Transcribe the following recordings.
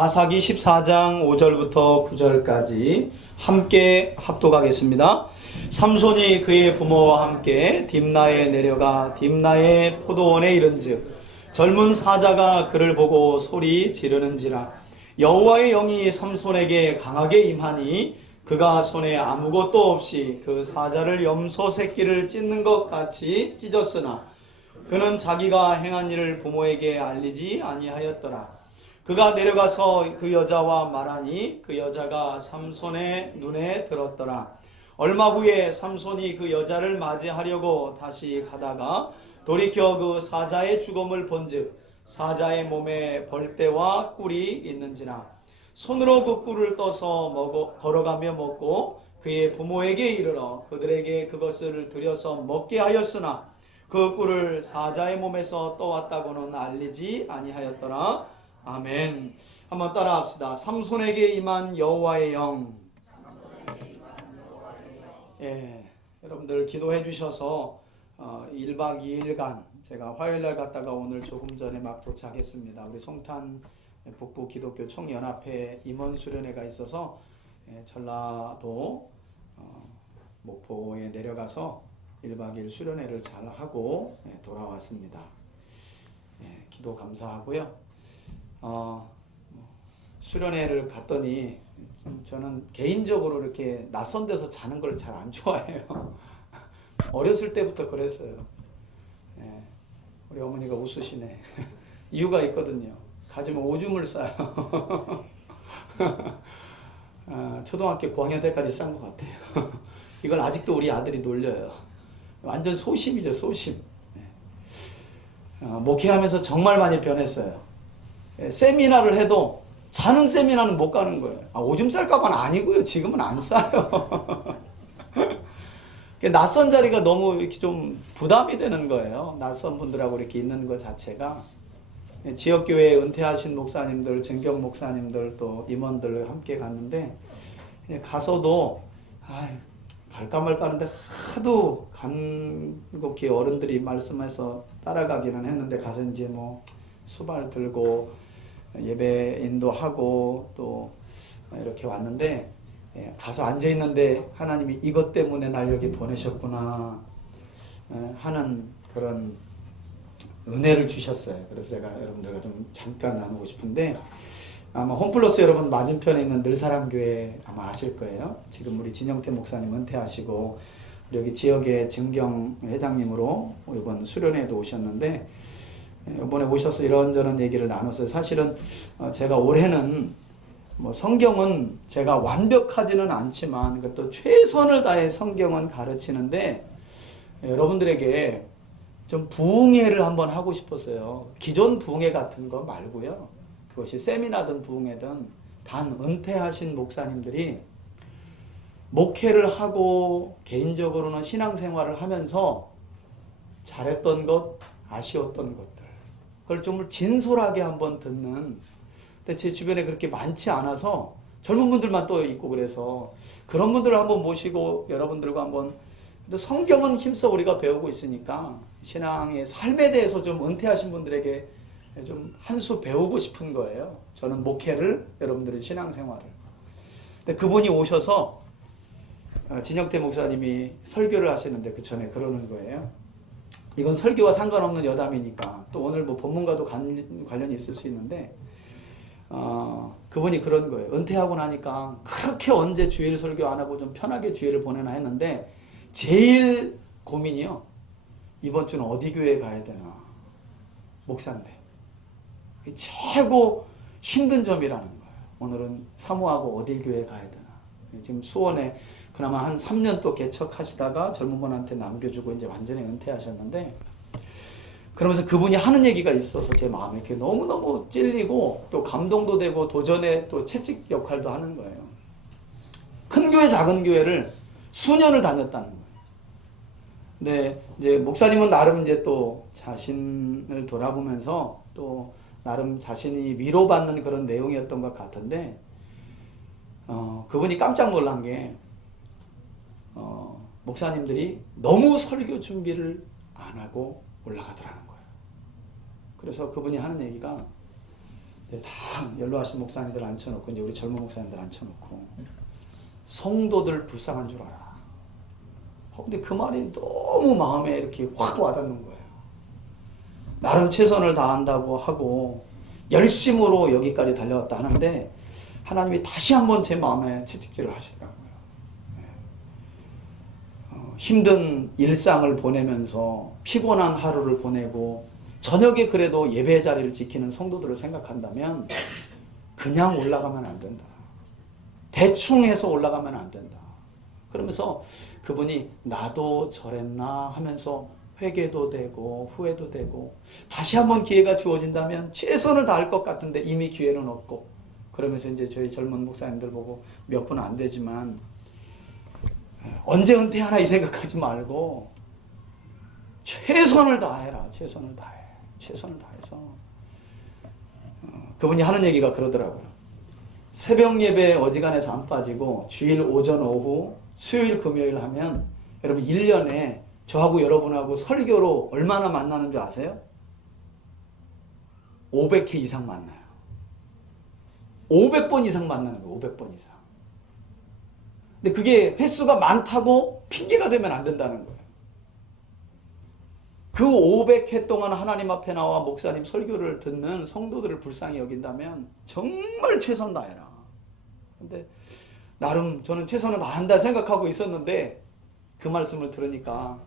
사사기 14장 5절부터 9절까지 함께 합독하겠습니다. 삼손이 그의 부모와 함께 딥나에 내려가 딥나의 포도원에 이른즉 젊은 사자가 그를 보고 소리 지르는지라 여호와의 영이 삼손에게 강하게 임하니 그가 손에 아무것도 없이 그 사자를 염소 새끼를 찢는 것 같이 찢었으나 그는 자기가 행한 일을 부모에게 알리지 아니하였더라. 그가 내려가서 그 여자와 말하니 그 여자가 삼손의 눈에 들었더라. 얼마 후에 삼손이 그 여자를 맞이하려고 다시 가다가 돌이켜 그 사자의 죽음을 본즉 사자의 몸에 벌떼와 꿀이 있는지라 손으로 그 꿀을 떠서 걸어가며 먹고 그의 부모에게 이르러 그들에게 그것을 들여서 먹게 하였으나 그 꿀을 사자의 몸에서 떠왔다고는 알리지 아니하였더라. 아멘. 한번 따라 합시다. 삼손에게 임한 여호와의 영. 여러분들 기도해 주셔서 1박 2일간 제가 화요일날 갔다가 오늘 조금 전에 막 도착했습니다. 우리 송탄 북부 기독교 총연합회 임원 수련회가 있어서 전라도 목포에 내려가서 1박 2일 수련회를 잘 하고 돌아왔습니다. 기도 감사하고요. 수련회를 갔더니 저는 개인적으로 이렇게 낯선 데서 자는 걸 잘 안 좋아해요. 어렸을 때부터 그랬어요. 우리 어머니가 웃으시네. 이유가 있거든요. 가지면 오줌을 싸요. 초등학교 고학년 때까지 싼 것 같아요. 이걸 아직도 우리 아들이 놀려요. 완전 소심이죠, 소심. 목회하면서 정말 많이 변했어요. 세미나를 해도 자는 세미나는 못 가는 거예요. 오줌 쌀까봐는 아니고요. 지금은 안 싸요. 낯선 자리가 너무 이렇게 좀 부담이 되는 거예요. 낯선 분들하고 이렇게 있는 것 자체가. 지역교회 은퇴하신 목사님들, 증경 목사님들 또 임원들 함께 갔는데 가서도 갈까 말까 하는데 하도 간곡히 어른들이 말씀해서 따라가기는 했는데 가서 이제 뭐 수발 들고 예배 인도하고 또 이렇게 왔는데 가서 앉아있는데 하나님이 이것 때문에 날 여기 보내셨구나 하는 그런 은혜를 주셨어요. 그래서 제가 여러분들과 좀 잠깐 나누고 싶은데 아마 홈플러스 여러분 맞은편에 있는 늘사람교회 아마 아실 거예요. 지금 우리 진영태 목사님 은퇴하시고 여기 지역의 증경 회장님으로 이번 수련회에도 오셨는데 이번에 오셔서 이런저런 얘기를 나눴어요. 사실은 제가 올해는 뭐 성경은 제가 완벽하지는 않지만 그것도 최선을 다해 성경은 가르치는데 여러분들에게 좀 부흥회를 한번 하고 싶었어요. 기존 부흥회 같은 거 말고요. 그것이 세미나든 부흥회든 단 은퇴하신 목사님들이 목회를 하고 개인적으로는 신앙생활을 하면서 잘했던 것, 아쉬웠던 것들 그걸 좀 진솔하게 한번 듣는. 근데 제 주변에 그렇게 많지 않아서 젊은 분들만 또 있고 그래서 그런 분들을 한번 모시고 여러분들과 한번 성경은 힘써 우리가 배우고 있으니까 신앙의 삶에 대해서 좀 은퇴하신 분들에게 좀 한 수 배우고 싶은 거예요. 저는 목회를, 여러분들의 신앙생활을. 근데 그분이 오셔서 진영태 목사님이 설교를 하시는데 그 전에 그러는 거예요. 이건 설교와 상관없는 여담이니까 또 오늘 뭐 본문과도 관련이 있을 수 있는데 그분이 그런 거예요. 은퇴하고 나니까 그렇게 언제 주일 설교 안 하고 좀 편하게 주일을 보내나 했는데 제일 고민이요. 이번 주는 어디 교회에 가야 되나. 목사인데. 최고 힘든 점이라는 거예요. 오늘은 사모하고 어디 교회에 가야 되나. 지금 수원에 그나마 한 3년 또 개척하시다가 젊은 분한테 남겨주고 이제 완전히 은퇴하셨는데 그러면서 그분이 하는 얘기가 있어서 제 마음에 이렇게 너무너무 찔리고 또 감동도 되고 도전의 또 채찍 역할도 하는 거예요. 큰 교회 작은 교회를 수년을 다녔다는 거예요. 근데 이제 목사님은 나름 이제 또 자신을 돌아보면서 또 나름 자신이 위로받는 그런 내용이었던 것 같은데 그분이 깜짝 놀란 게 목사님들이 너무 설교 준비를 안 하고 올라가더라는 거예요. 그래서 그분이 하는 얘기가 이제 다 연로하신 목사님들 앉혀놓고 이제 우리 젊은 목사님들 앉혀놓고 성도들 불쌍한 줄 알아. 근데 그 말이 너무 마음에 이렇게 확 와닿는 거예요. 나름 최선을 다한다고 하고 열심으로 여기까지 달려왔다 하는데 하나님이 다시 한번 제 마음에 채찍질을 하시더라고요. 힘든 일상을 보내면서 피곤한 하루를 보내고 저녁에 그래도 예배 자리를 지키는 성도들을 생각한다면 그냥 올라가면 안 된다. 대충 해서 올라가면 안 된다. 그러면서 그분이 나도 저랬나 하면서 회개도 되고 후회도 되고 다시 한번 기회가 주어진다면 최선을 다할 것 같은데 이미 기회는 없고 그러면서 이제 저희 젊은 목사님들 보고 몇 분 안 되지만 언제 은퇴하나 이 생각하지 말고 최선을 다해라. 최선을 다해. 최선을 다해서 그분이 하는 얘기가 그러더라고요. 새벽 예배 어지간해서 안 빠지고 주일 오전 오후 수요일 금요일 하면 여러분 1년에 저하고 여러분하고 설교로 얼마나 만나는 줄 아세요? 500회 이상 만나요. 500번 이상 만나는 거예요. 500번 이상. 근데 그게 횟수가 많다고 핑계가 되면 안 된다는 거예요. 그 500회 동안 하나님 앞에 나와 목사님 설교를 듣는 성도들을 불쌍히 여긴다면 정말 최선 다해라. 근데 나름 저는 최선을 다한다 생각하고 있었는데 그 말씀을 들으니까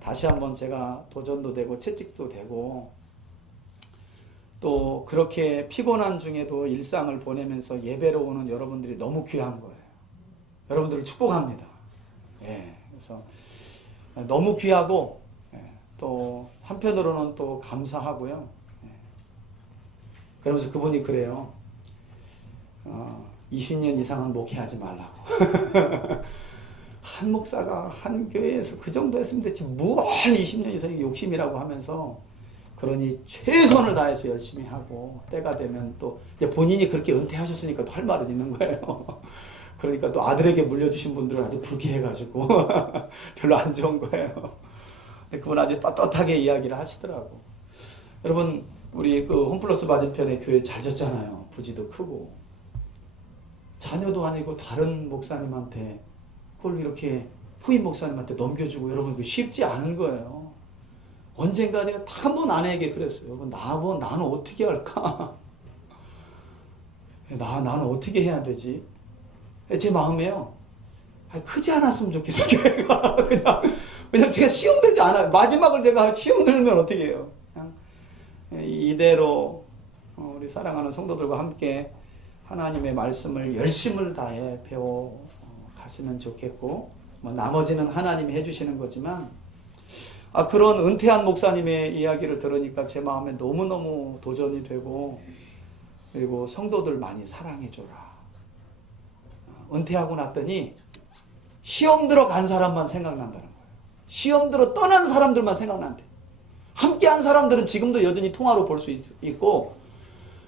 다시 한번 제가 도전도 되고 채찍도 되고 또 그렇게 피곤한 중에도 일상을 보내면서 예배로 오는 여러분들이 너무 귀한 거예요. 여러분들을 축복합니다. 예, 그래서 너무 귀하고 또 한편으로는 또 감사하고요. 그러면서 그분이 그래요. 20년 이상은 목회하지 말라고. 한 목사가 한 교회에서 그 정도 했으면 됐지 뭘 20년 이상의 욕심이라고 하면서 그러니 최선을 다해서 열심히 하고 때가 되면 또 이제 본인이 그렇게 은퇴하셨으니까 또 할 말은 있는 거예요. 그러니까 또 아들에게 물려주신 분들은 아주 불쾌해가지고 별로 안 좋은 거예요. 근데 그분 아주 떳떳하게 이야기를 하시더라고. 여러분 우리 그 홈플러스 맞은편에 교회 잘 졌잖아요. 부지도 크고 자녀도 아니고 다른 목사님한테 그걸 이렇게 후임 목사님한테 넘겨주고 여러분 그 쉽지 않은 거예요. 언젠가 내가 다 한 번 아내에게 그랬어요. 여러분 나는 어떻게 할까? 나는 어떻게 해야 되지? 제 마음에요. 크지 않았으면 좋겠어 교회가. 그냥 제가 시험 들지 않아요. 마지막을 제가 시험 들면 어떻게 해요? 그냥 이대로 우리 사랑하는 성도들과 함께 하나님의 말씀을 열심을 다해 배워 갔으면 좋겠고 뭐 나머지는 하나님이 해주시는 거지만 그런 은퇴한 목사님의 이야기를 들으니까 제 마음에 너무너무 도전이 되고 그리고 성도들 많이 사랑해줘라. 은퇴하고 났더니 시험 들어간 사람만 생각난다는 거예요. 시험 들어 떠난 사람들만 생각난대. 함께한 사람들은 지금도 여전히 통화로 볼 수 있고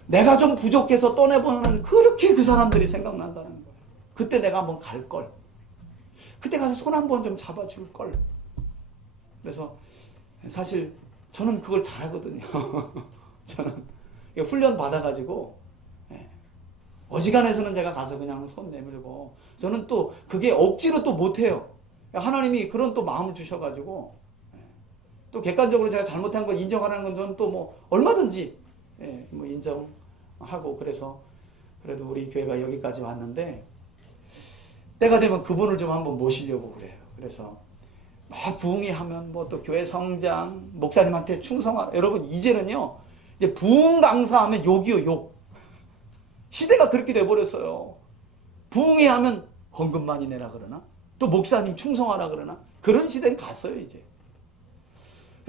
내가 좀 부족해서 떠내보는 그렇게 그 사람들이 생각난다는 거예요. 그때 내가 한번 갈걸. 그때 가서 손 한번 좀 잡아줄걸. 그래서 사실 저는 그걸 잘하거든요. 저는 훈련 받아가지고 어지간해서는 제가 가서 그냥 손 내밀고 저는 또 그게 억지로 또 못해요. 하나님이 그런 또 마음을 주셔가지고 또 객관적으로 제가 잘못한 거 인정하는 건 저는 또 뭐 얼마든지 뭐 인정하고 그래서 그래도 우리 교회가 여기까지 왔는데 때가 되면 그분을 좀 한번 모시려고 그래요. 그래서 막 부흥이 하면 뭐 또 교회 성장 목사님한테 충성하 여러분 이제는요 이제 부흥 강사하면 욕이요 욕. 시대가 그렇게 돼버렸어요. 부흥회 하면 헌금 많이 내라 그러나 또 목사님 충성하라 그러나 그런 시대는 갔어요 이제.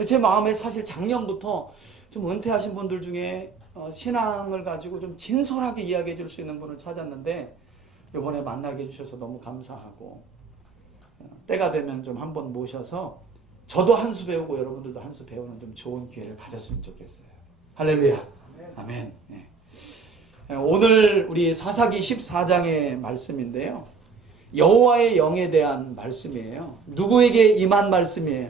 제 마음에 사실 작년부터 좀 은퇴하신 분들 중에 신앙을 가지고 좀 진솔하게 이야기해 줄 수 있는 분을 찾았는데 이번에 만나게 해주셔서 너무 감사하고 때가 되면 좀 한번 모셔서 저도 한 수 배우고 여러분들도 한 수 배우는 좀 좋은 기회를 가졌으면 좋겠어요. 할렐루야. 아멘. 네. 오늘 우리 사사기 14장의 말씀인데요. 여호와의 영에 대한 말씀이에요. 누구에게 임한 말씀이에요?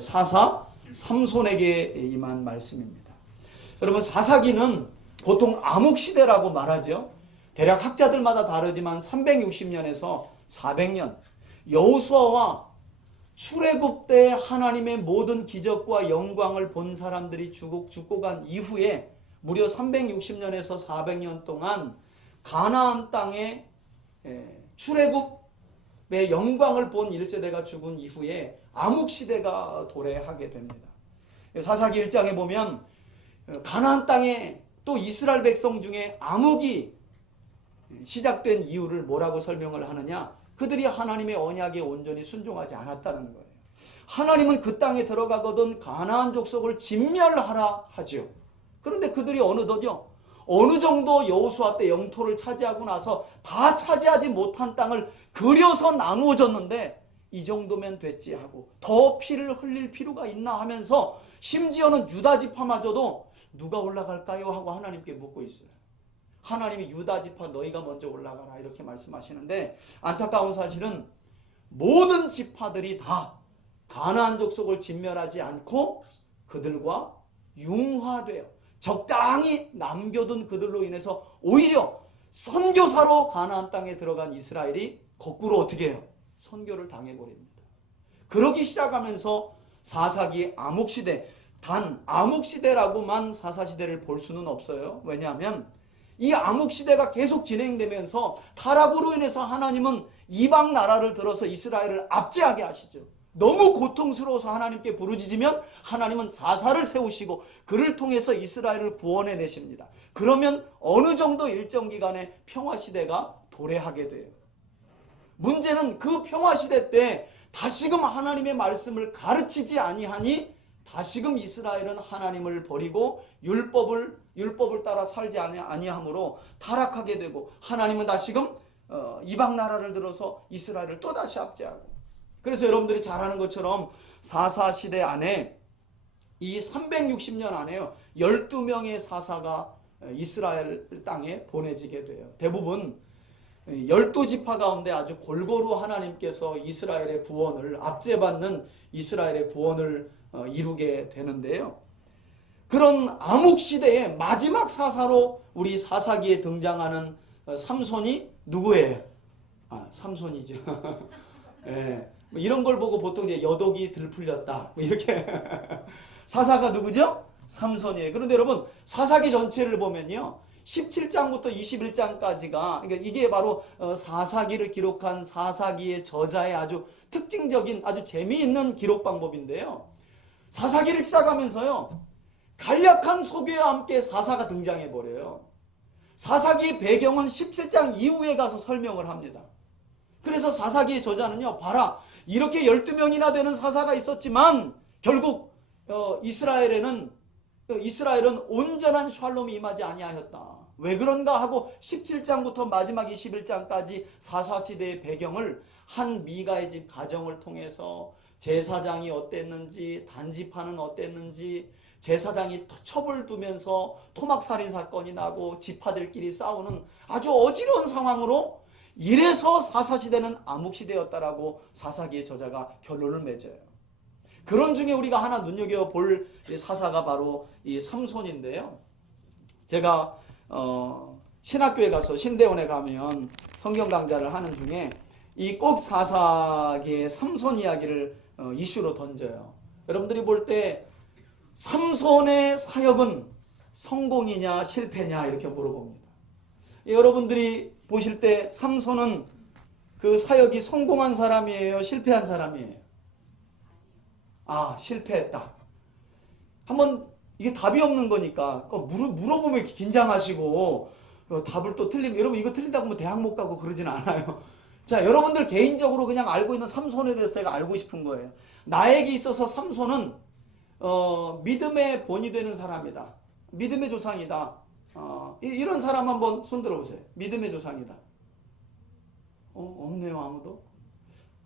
사사 삼손에게 임한 말씀입니다. 여러분 사사기는 보통 암흑시대라고 말하죠. 대략 학자들마다 다르지만 360년에서 400년, 여호수아와 출애굽 때 하나님의 모든 기적과 영광을 본 사람들이 죽고 간 이후에 무려 360년에서 400년 동안 가나안 땅에 출애굽의 영광을 본 1세대가 죽은 이후에 암흑시대가 도래하게 됩니다. 사사기 1장에 보면 가나안 땅에 또 이스라엘 백성 중에 암흑이 시작된 이유를 뭐라고 설명을 하느냐? 그들이 하나님의 언약에 온전히 순종하지 않았다는 거예요. 하나님은 그 땅에 들어가거든 가나안 족속을 진멸하라 하죠. 그런데 그들이 어느 정도 여호수아 때 영토를 차지하고 나서 다 차지하지 못한 땅을 그려서 나누어 줬는데 이 정도면 됐지 하고 더 피를 흘릴 필요가 있나 하면서 심지어는 유다 지파마저도 누가 올라갈까요? 하고 하나님께 묻고 있어요. 하나님이 유다 지파 너희가 먼저 올라가라 이렇게 말씀하시는데 안타까운 사실은 모든 지파들이 다 가나안 족속을 진멸하지 않고 그들과 융화되어 적당히 남겨둔 그들로 인해서 오히려 선교사로 가나안 땅에 들어간 이스라엘이 거꾸로 어떻게 해요? 선교를 당해버립니다. 그러기 시작하면서 사사기 암흑시대, 단 암흑시대라고만 사사시대를 볼 수는 없어요. 왜냐하면 이 암흑시대가 계속 진행되면서 타락으로 인해서 하나님은 이방 나라를 들어서 이스라엘을 압제하게 하시죠. 너무 고통스러워서 하나님께 부르짖으면 하나님은 사사를 세우시고 그를 통해서 이스라엘을 구원해 내십니다. 그러면 어느 정도 일정 기간의 평화시대가 도래하게 돼요. 문제는 그 평화시대 때 다시금 하나님의 말씀을 가르치지 아니하니 다시금 이스라엘은 하나님을 버리고 율법을 따라 살지 아니함으로 타락하게 되고 하나님은 다시금 이방 나라를 들어서 이스라엘을 또다시 압제하고 그래서 여러분들이 잘 아는 것처럼 사사시대 안에 이 360년 안에요 12명의 사사가 이스라엘 땅에 보내지게 돼요. 대부분 12지파 가운데 아주 골고루 하나님께서 이스라엘의 구원을 압제받는 이스라엘의 구원을 이루게 되는데요. 그런 암흑시대의 마지막 사사로 우리 사사기에 등장하는 삼손이 누구예요? 삼손이죠. 네. 이런 걸 보고 보통 이제 여독이 들풀렸다 이렇게 사사가 누구죠? 삼손이에요. 그런데 여러분 사사기 전체를 보면요 17장부터 21장까지가 그러니까 이게 바로 사사기를 기록한 사사기의 저자의 아주 특징적인 아주 재미있는 기록 방법인데요. 사사기를 시작하면서요 간략한 소개와 함께 사사가 등장해 버려요. 사사기의 배경은 17장 이후에 가서 설명을 합니다. 그래서 사사기의 저자는요 봐라 이렇게 12명이나 되는 사사가 있었지만 결국 이스라엘은 온전한 샬롬이 임하지 아니하였다. 왜 그런가 하고 17장부터 마지막 21장까지 사사시대의 배경을 한 미가의 집 가정을 통해서 제사장이 어땠는지 단지파는 어땠는지 제사장이 첩을 두면서 토막살인 사건이 나고 지파들끼리 싸우는 아주 어지러운 상황으로 이래서 사사시대는 암흑시대였다라고 사사기의 저자가 결론을 맺어요. 그런 중에 우리가 하나 눈여겨볼 사사가 바로 이 삼손인데요. 제가 신학교에 가서 신대원에 가면 성경 강좌를 하는 중에 이 꼭 사사기의 삼손 이야기를 이슈로 던져요. 여러분들이 볼 때 삼손의 사역은 성공이냐 실패냐 이렇게 물어봅니다. 여러분들이 보실 때 삼손은 그 사역이 성공한 사람이에요? 실패한 사람이에요? 실패했다. 한번 이게 답이 없는 거니까 물어보면 이렇게 긴장하시고 답을 또 틀리면 여러분 이거 틀린다고 뭐 대학 못 가고 그러진 않아요. 자, 여러분들 개인적으로 그냥 알고 있는 삼손에 대해서 제가 알고 싶은 거예요. 나에게 있어서 삼손은 믿음의 본이 되는 사람이다. 믿음의 조상이다. 이런 사람 한번 손 들어보세요. 믿음의 조상이다. 없네요 아무도.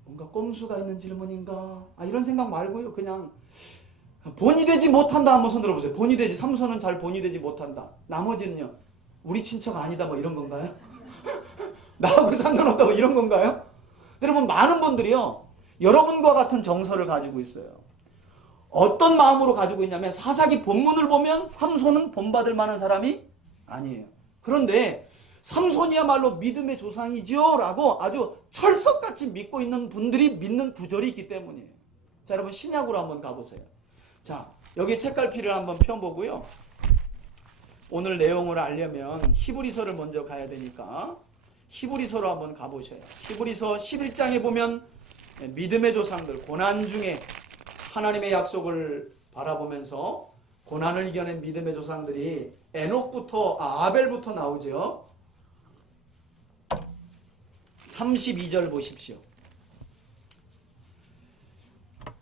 뭔가 꼼수가 있는 질문인가? 이런 생각 말고요. 그냥 본이 되지 못한다 한번 손 들어보세요. 본이 되지. 삼손은 잘 본이 되지 못한다. 나머지는요. 우리 친척 아니다 뭐 이런 건가요? 나하고 상관없다 뭐 이런 건가요? 여러분 많은 분들이요. 여러분과 같은 정서를 가지고 있어요. 어떤 마음으로 가지고 있냐면 사사기 본문을 보면 삼손은 본받을 만한 사람이 아니에요. 그런데 삼손이야말로 믿음의 조상이지요 라고 아주 철석같이 믿고 있는 분들이 믿는 구절이 있기 때문이에요. 자, 여러분 신약으로 한번 가보세요. 자, 여기 책갈피를 한번 펴보고요. 오늘 내용을 알려면 히브리서를 먼저 가야 되니까 히브리서로 한번 가보셔요. 히브리서 11장에 보면 믿음의 조상들, 고난 중에 하나님의 약속을 바라보면서 고난을 이겨낸 믿음의 조상들이 아벨부터 나오죠. 32절 보십시오.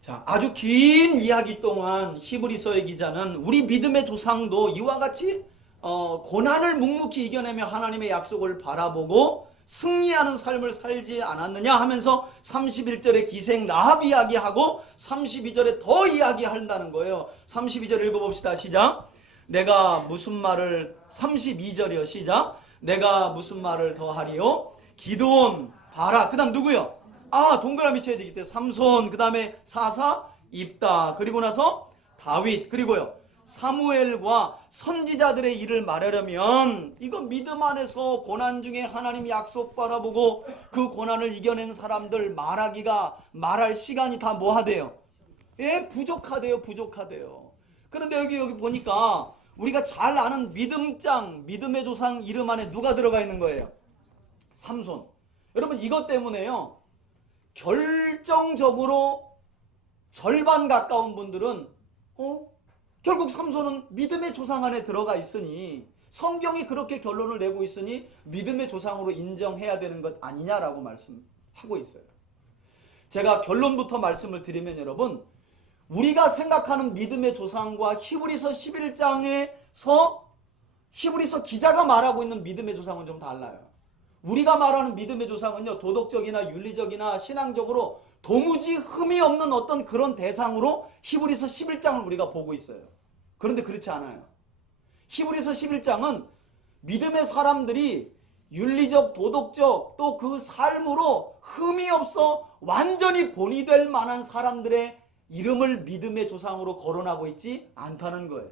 자, 아주 긴 이야기 동안 히브리서의 기자는 우리 믿음의 조상도 이와 같이 고난을 묵묵히 이겨내며 하나님의 약속을 바라보고 승리하는 삶을 살지 않았느냐 하면서 31절에 기생 라합 이야기하고 32절에 더 이야기한다는 거예요. 32절 읽어봅시다. 시작. 내가 무슨 말을 32절이요. 시작. 내가 무슨 말을 더 하리요? 기드온, 바락. 그 다음 누구요? 동그라미 쳐야 되기 때문에 삼손, 그 다음에 사사, 입다, 그리고 나서 다윗, 그리고요 사무엘과 선지자들의 일을 말하려면 이거 믿음 안에서 고난 중에 하나님 약속 바라보고 그 고난을 이겨낸 사람들 말할 시간이 다 뭐하대요? 예, 부족하대요. 그런데 여기 보니까 우리가 잘 아는 믿음의 조상 이름 안에 누가 들어가 있는 거예요? 삼손. 여러분 이것 때문에요, 결정적으로 절반 가까운 분들은 결국 삼손은 믿음의 조상 안에 들어가 있으니, 성경이 그렇게 결론을 내고 있으니 믿음의 조상으로 인정해야 되는 것 아니냐라고 말씀하고 있어요. 제가 결론부터 말씀을 드리면 여러분, 우리가 생각하는 믿음의 조상과 히브리서 11장에서 히브리서 기자가 말하고 있는 믿음의 조상은 좀 달라요. 우리가 말하는 믿음의 조상은요, 도덕적이나 윤리적이나 신앙적으로 도무지 흠이 없는 어떤 그런 대상으로 히브리서 11장을 우리가 보고 있어요. 그런데 그렇지 않아요. 히브리서 11장은 믿음의 사람들이 윤리적, 도덕적 또 그 삶으로 흠이 없어 완전히 본이 될 만한 사람들의 이름을 믿음의 조상으로 거론하고 있지 않다는 거예요.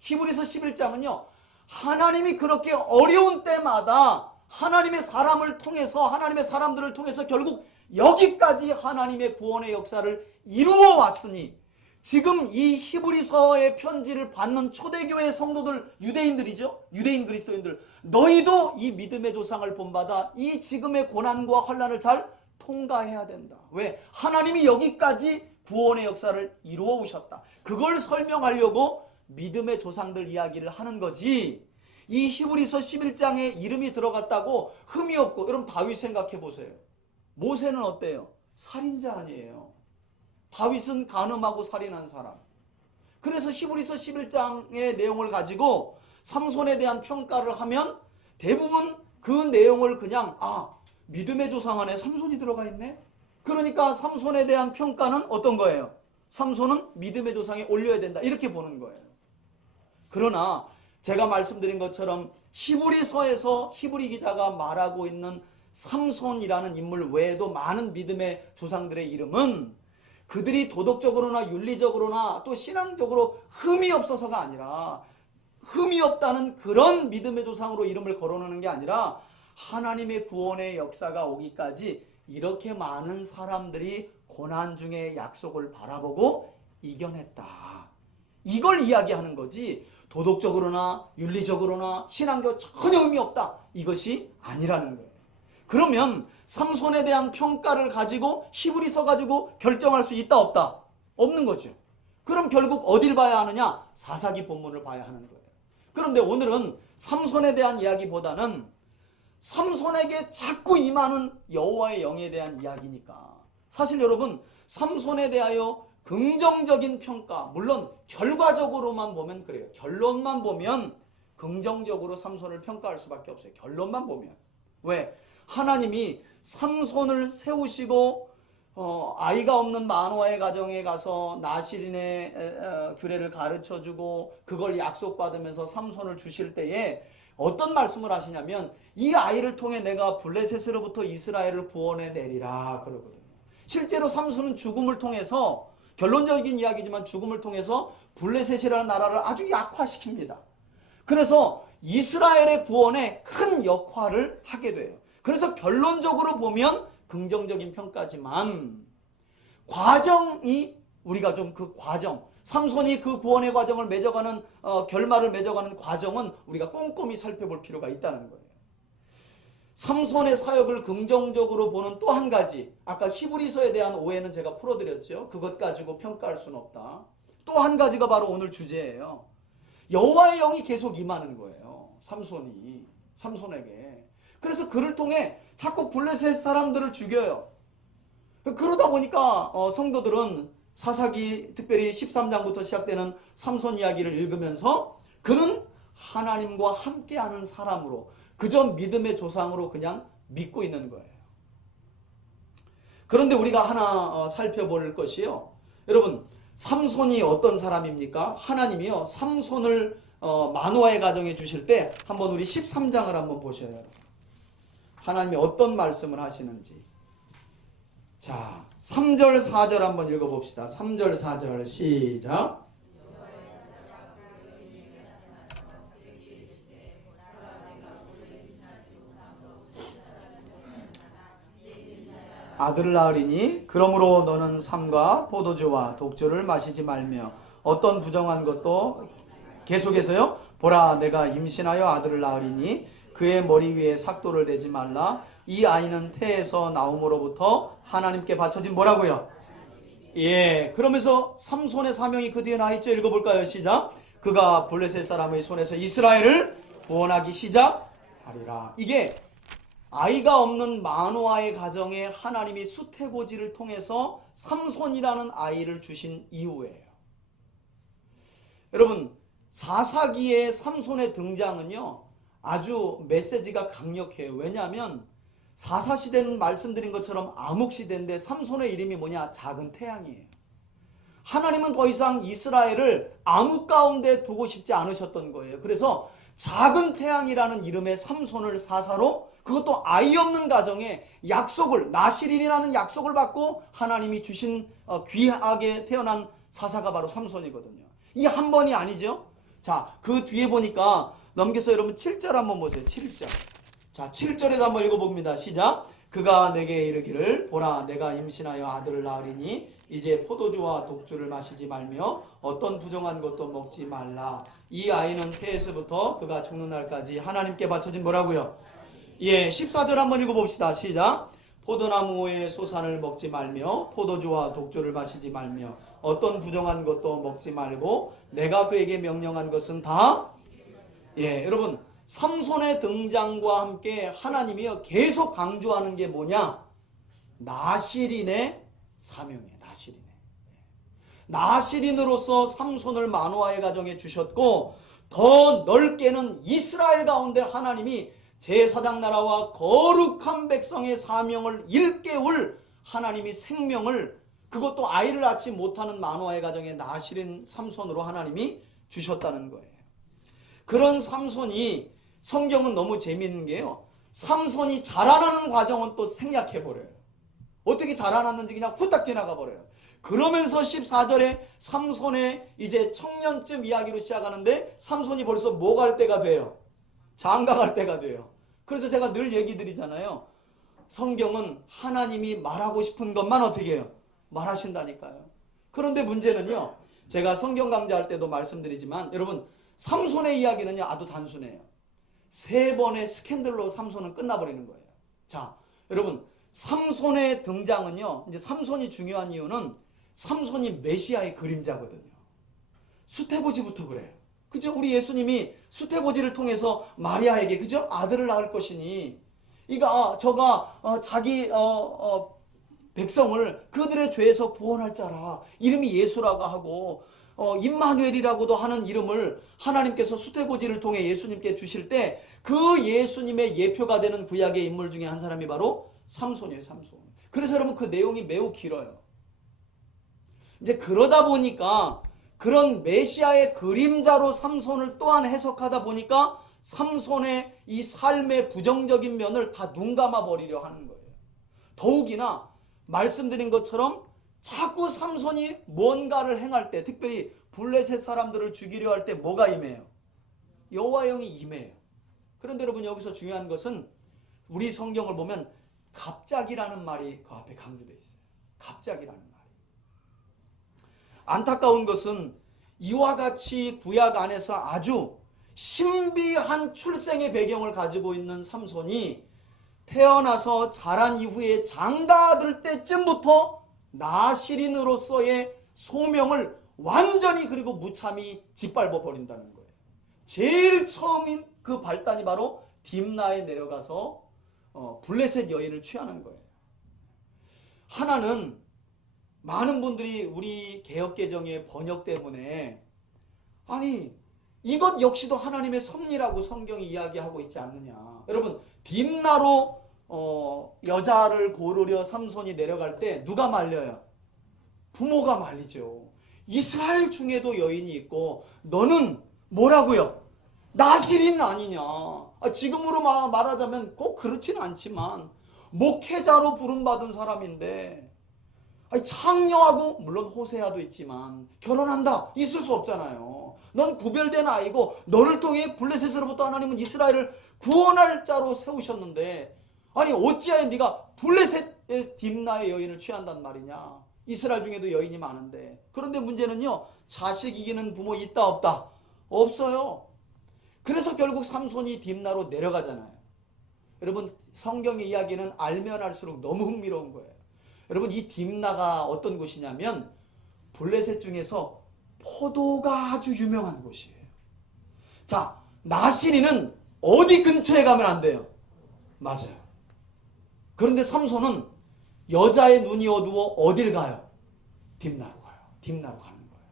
히브리서 11장은요, 하나님이 그렇게 어려운 때마다 하나님의 사람을 통해서, 하나님의 사람들을 통해서 결국 여기까지 하나님의 구원의 역사를 이루어 왔으니, 지금 이 히브리서의 편지를 받는 초대교회 성도들, 유대인들이죠. 유대인 그리스도인들, 너희도 이 믿음의 조상을 본받아 이 지금의 고난과 환난을 잘 통과해야 된다. 왜? 하나님이 여기까지 구원의 역사를 이루어 오셨다. 그걸 설명하려고 믿음의 조상들 이야기를 하는 거지, 이 히브리서 11장에 이름이 들어갔다고 흠이 없고, 여러분 다윗 생각해 보세요. 모세는 어때요? 살인자 아니에요. 다윗은 간음하고 살인한 사람. 그래서 히브리서 11장의 내용을 가지고 삼손에 대한 평가를 하면 대부분 그 내용을 그냥 믿음의 조상 안에 삼손이 들어가 있네? 그러니까 삼손에 대한 평가는 어떤 거예요? 삼손은 믿음의 조상에 올려야 된다, 이렇게 보는 거예요. 그러나 제가 말씀드린 것처럼 히브리서에서 히브리 기자가 말하고 있는 삼손이라는 인물 외에도 많은 믿음의 조상들의 이름은 그들이 도덕적으로나 윤리적으로나 또 신앙적으로 흠이 없어서가 아니라, 흠이 없다는 그런 믿음의 조상으로 이름을 거론하는 게 아니라, 하나님의 구원의 역사가 오기까지 이렇게 많은 사람들이 고난 중에 약속을 바라보고 이겨냈다, 이걸 이야기하는 거지, 도덕적으로나 윤리적으로나 신앙적으로 전혀 의미 없다, 이것이 아니라는 거예요. 그러면 삼손에 대한 평가를 가지고 히브리서 가지고 결정할 수 있다 없다? 없는 거죠. 그럼 결국 어딜 봐야 하느냐? 사사기 본문을 봐야 하는 거예요. 그런데 오늘은 삼손에 대한 이야기보다는 삼손에게 자꾸 임하는 여호와의 영에 대한 이야기니까, 사실 여러분 삼손에 대하여 긍정적인 평가, 물론 결과적으로만 보면 그래요. 결론만 보면 긍정적으로 삼손을 평가할 수밖에 없어요. 결론만 보면. 왜? 하나님이 삼손을 세우시고 아이가 없는 마노아의 가정에 가서 나실인의 규례를 가르쳐주고 그걸 약속받으면서 삼손을 주실 때에 어떤 말씀을 하시냐면, 이 아이를 통해 내가 블레셋으로부터 이스라엘을 구원해 내리라 그러거든요. 실제로 삼손은 죽음을 통해서, 결론적인 이야기지만 죽음을 통해서 블레셋이라는 나라를 아주 약화시킵니다. 그래서 이스라엘의 구원에 큰 역할을 하게 돼요. 그래서 결론적으로 보면 긍정적인 평가지만 과정이 우리가 좀 그 과정, 삼손이 그 구원의 과정을 맺어가는 결말을 맺어가는 과정은 우리가 꼼꼼히 살펴볼 필요가 있다는 거예요. 삼손의 사역을 긍정적으로 보는 또 한 가지, 아까 히브리서에 대한 오해는 제가 풀어드렸죠. 그것 가지고 평가할 수는 없다. 또 한 가지가 바로 오늘 주제예요. 여호와의 영이 계속 임하는 거예요. 삼손에게. 그래서 그를 통해 자꾸 블레셋 사람들을 죽여요. 그러다 보니까 성도들은 사사기 특별히 13장부터 시작되는 삼손 이야기를 읽으면서 그는 하나님과 함께하는 사람으로, 그저 믿음의 조상으로 그냥 믿고 있는 거예요. 그런데 우리가 하나 살펴볼 것이요, 여러분, 삼손이 어떤 사람입니까? 하나님이요 삼손을 마노아의 가정에 주실 때 한번 우리 13장을 한번 보셔요. 하나님이 어떤 말씀을 하시는지. 자, 3절 4절 한번 읽어봅시다. 3절 4절 시작. 아들을 낳으리니 그러므로 너는 삼과 포도주와 독주를 마시지 말며 어떤 부정한 것도, 계속해서요, 보라 내가 임신하여 아들을 낳으리니 그의 머리 위에 삭도를 대지 말라. 이 아이는 태에서 나옴으로부터 하나님께 바쳐진 뭐라고요? 예, 그러면서 삼손의 사명이 그 뒤에 나있죠. 읽어볼까요? 시작. 그가 블레셋 사람의 손에서 이스라엘을 구원하기 시작하리라. 이게 아이가 없는 마노아의 가정에 하나님이 수태고지를 통해서 삼손이라는 아이를 주신 이유예요. 여러분, 사사기의 삼손의 등장은요 아주 메시지가 강력해요. 왜냐하면 사사시대는 말씀드린 것처럼 암흑시대인데 삼손의 이름이 뭐냐? 작은 태양이에요. 하나님은 더 이상 이스라엘을 암흑 가운데 두고 싶지 않으셨던 거예요. 그래서 작은 태양이라는 이름의 삼손을 사사로, 그것도 아이 없는 가정에 약속을, 나실인이라는 약속을 받고 하나님이 주신 귀하게 태어난 사사가 바로 삼손이거든요. 이 한 번이 아니죠. 자, 그 뒤에 보니까 넘겨서 여러분 7절 한번 보세요. 7절. 자, 7절에도 한번 읽어봅니다. 시작. 그가 내게 이르기를 보라 내가 임신하여 아들을 낳으리니 이제 포도주와 독주를 마시지 말며 어떤 부정한 것도 먹지 말라. 이 아이는 태에서부터 그가 죽는 날까지 하나님께 바쳐진 뭐라고요? 예, 14절 한번 읽어봅시다. 시작. 포도나무의 소산을 먹지 말며 포도주와 독주를 마시지 말며 어떤 부정한 것도 먹지 말고 내가 그에게 명령한 것은 다, 예, 여러분, 삼손의 등장과 함께 하나님이요 계속 강조하는 게 뭐냐? 나실인의 사명이에요. 나실인으로서 삼손을 마노아의 가정에 주셨고, 더 넓게는 이스라엘 가운데 하나님이 제사장 나라와 거룩한 백성의 사명을 일깨울 하나님이 생명을, 그것도 아이를 낳지 못하는 마노아의 가정에 나실인 삼손으로 하나님이 주셨다는 거예요. 그런 삼손이, 성경은 너무 재미있는 게요, 삼손이 자라나는 과정은 또 생략해버려요. 어떻게 자라났는지 그냥 후딱 지나가 버려요. 그러면서 14절에 삼손의 이제 청년쯤 이야기로 시작하는데 삼손이 벌써 뭐 갈 때가 돼요? 장가 갈 때가 돼요. 그래서 제가 늘 얘기 드리잖아요. 성경은 하나님이 말하고 싶은 것만 어떻게 해요? 말하신다니까요. 그런데 문제는요, 제가 성경 강좌할 때도 말씀드리지만 여러분, 삼손의 이야기는요 아주 단순해요. 3번의 스캔들로 삼손은 끝나버리는 거예요. 자, 여러분, 삼손의 등장은요, 이제 삼손이 중요한 이유는 삼손이 메시아의 그림자거든요. 수태고지부터 그래요. 그죠? 우리 예수님이 수태고지를 통해서 마리아에게, 그죠? 아들을 낳을 것이니 저가 자기 백성을 그들의 죄에서 구원할 자라, 이름이 예수라고 하고 임마누엘이라고도 하는 이름을 하나님께서 수태고지를 통해 예수님께 주실 때 그 예수님의 예표가 되는 구약의 인물 중에 한 사람이 바로 삼손이에요. 삼손. 그래서 여러분 그 내용이 매우 길어요. 이제 그러다 보니까 그런 메시아의 그림자로 삼손을 또한 해석하다 보니까 삼손의 이 삶의 부정적인 면을 다 눈감아 버리려 하는 거예요. 더욱이나 말씀드린 것처럼 자꾸 삼손이 뭔가를 행할 때, 특별히 블레셋 사람들을 죽이려 할 때 뭐가 임해요? 여호와의 영이 임해요. 그런데 여러분 여기서 중요한 것은 우리 성경을 보면 갑자기라는 말이 그 앞에 강조되어 있어요. 갑자기라는 말이. 안타까운 것은 이와 같이 구약 안에서 아주 신비한 출생의 배경을 가지고 있는 삼손이 태어나서 자란 이후에 장가들 때쯤부터 나시린으로서의 소명을 완전히 그리고 무참히 짓밟아 버린다는 거예요. 제일 처음인 그 발단이 바로 딥나에 내려가서 블레셋 여인을 취하는 거예요. 하나는 많은 분들이 우리 개역개정의 번역 때문에 아니 이것 역시도 하나님의 섭리라고 성경이 이야기하고 있지 않느냐. 여러분 딥나로 여자를 고르려 삼손이 내려갈 때 누가 말려요? 부모가 말리죠. 이스라엘 중에도 여인이 있고 너는 뭐라고요? 나실인 아니냐. 지금으로 말하자면 꼭 그렇진 않지만 목회자로 부름받은 사람인데 창녀하고 물론 호세아도 있지만 결혼한다 있을 수 없잖아요. 넌 구별된 아이고 너를 통해 블레셋으로부터 하나님은 이스라엘을 구원할 자로 세우셨는데 아니 어찌하여 네가 블레셋의 딥나의 여인을 취한단 말이냐. 이스라엘 중에도 여인이 많은데. 그런데 문제는요, 자식 이기는 부모 있다 없다? 없어요. 그래서 결국 삼손이 딥나로 내려가잖아요. 여러분 성경의 이야기는 알면 알수록 너무 흥미로운 거예요. 여러분 이 딥나가 어떤 곳이냐면 블레셋 중에서 포도가 아주 유명한 곳이에요. 자, 나시린은 어디 근처에 가면 안 돼요? 맞아요. 그런데 삼손은 여자의 눈이 어두워 어딜 가요? 딥나로 가요. 딥나로 가는 거예요.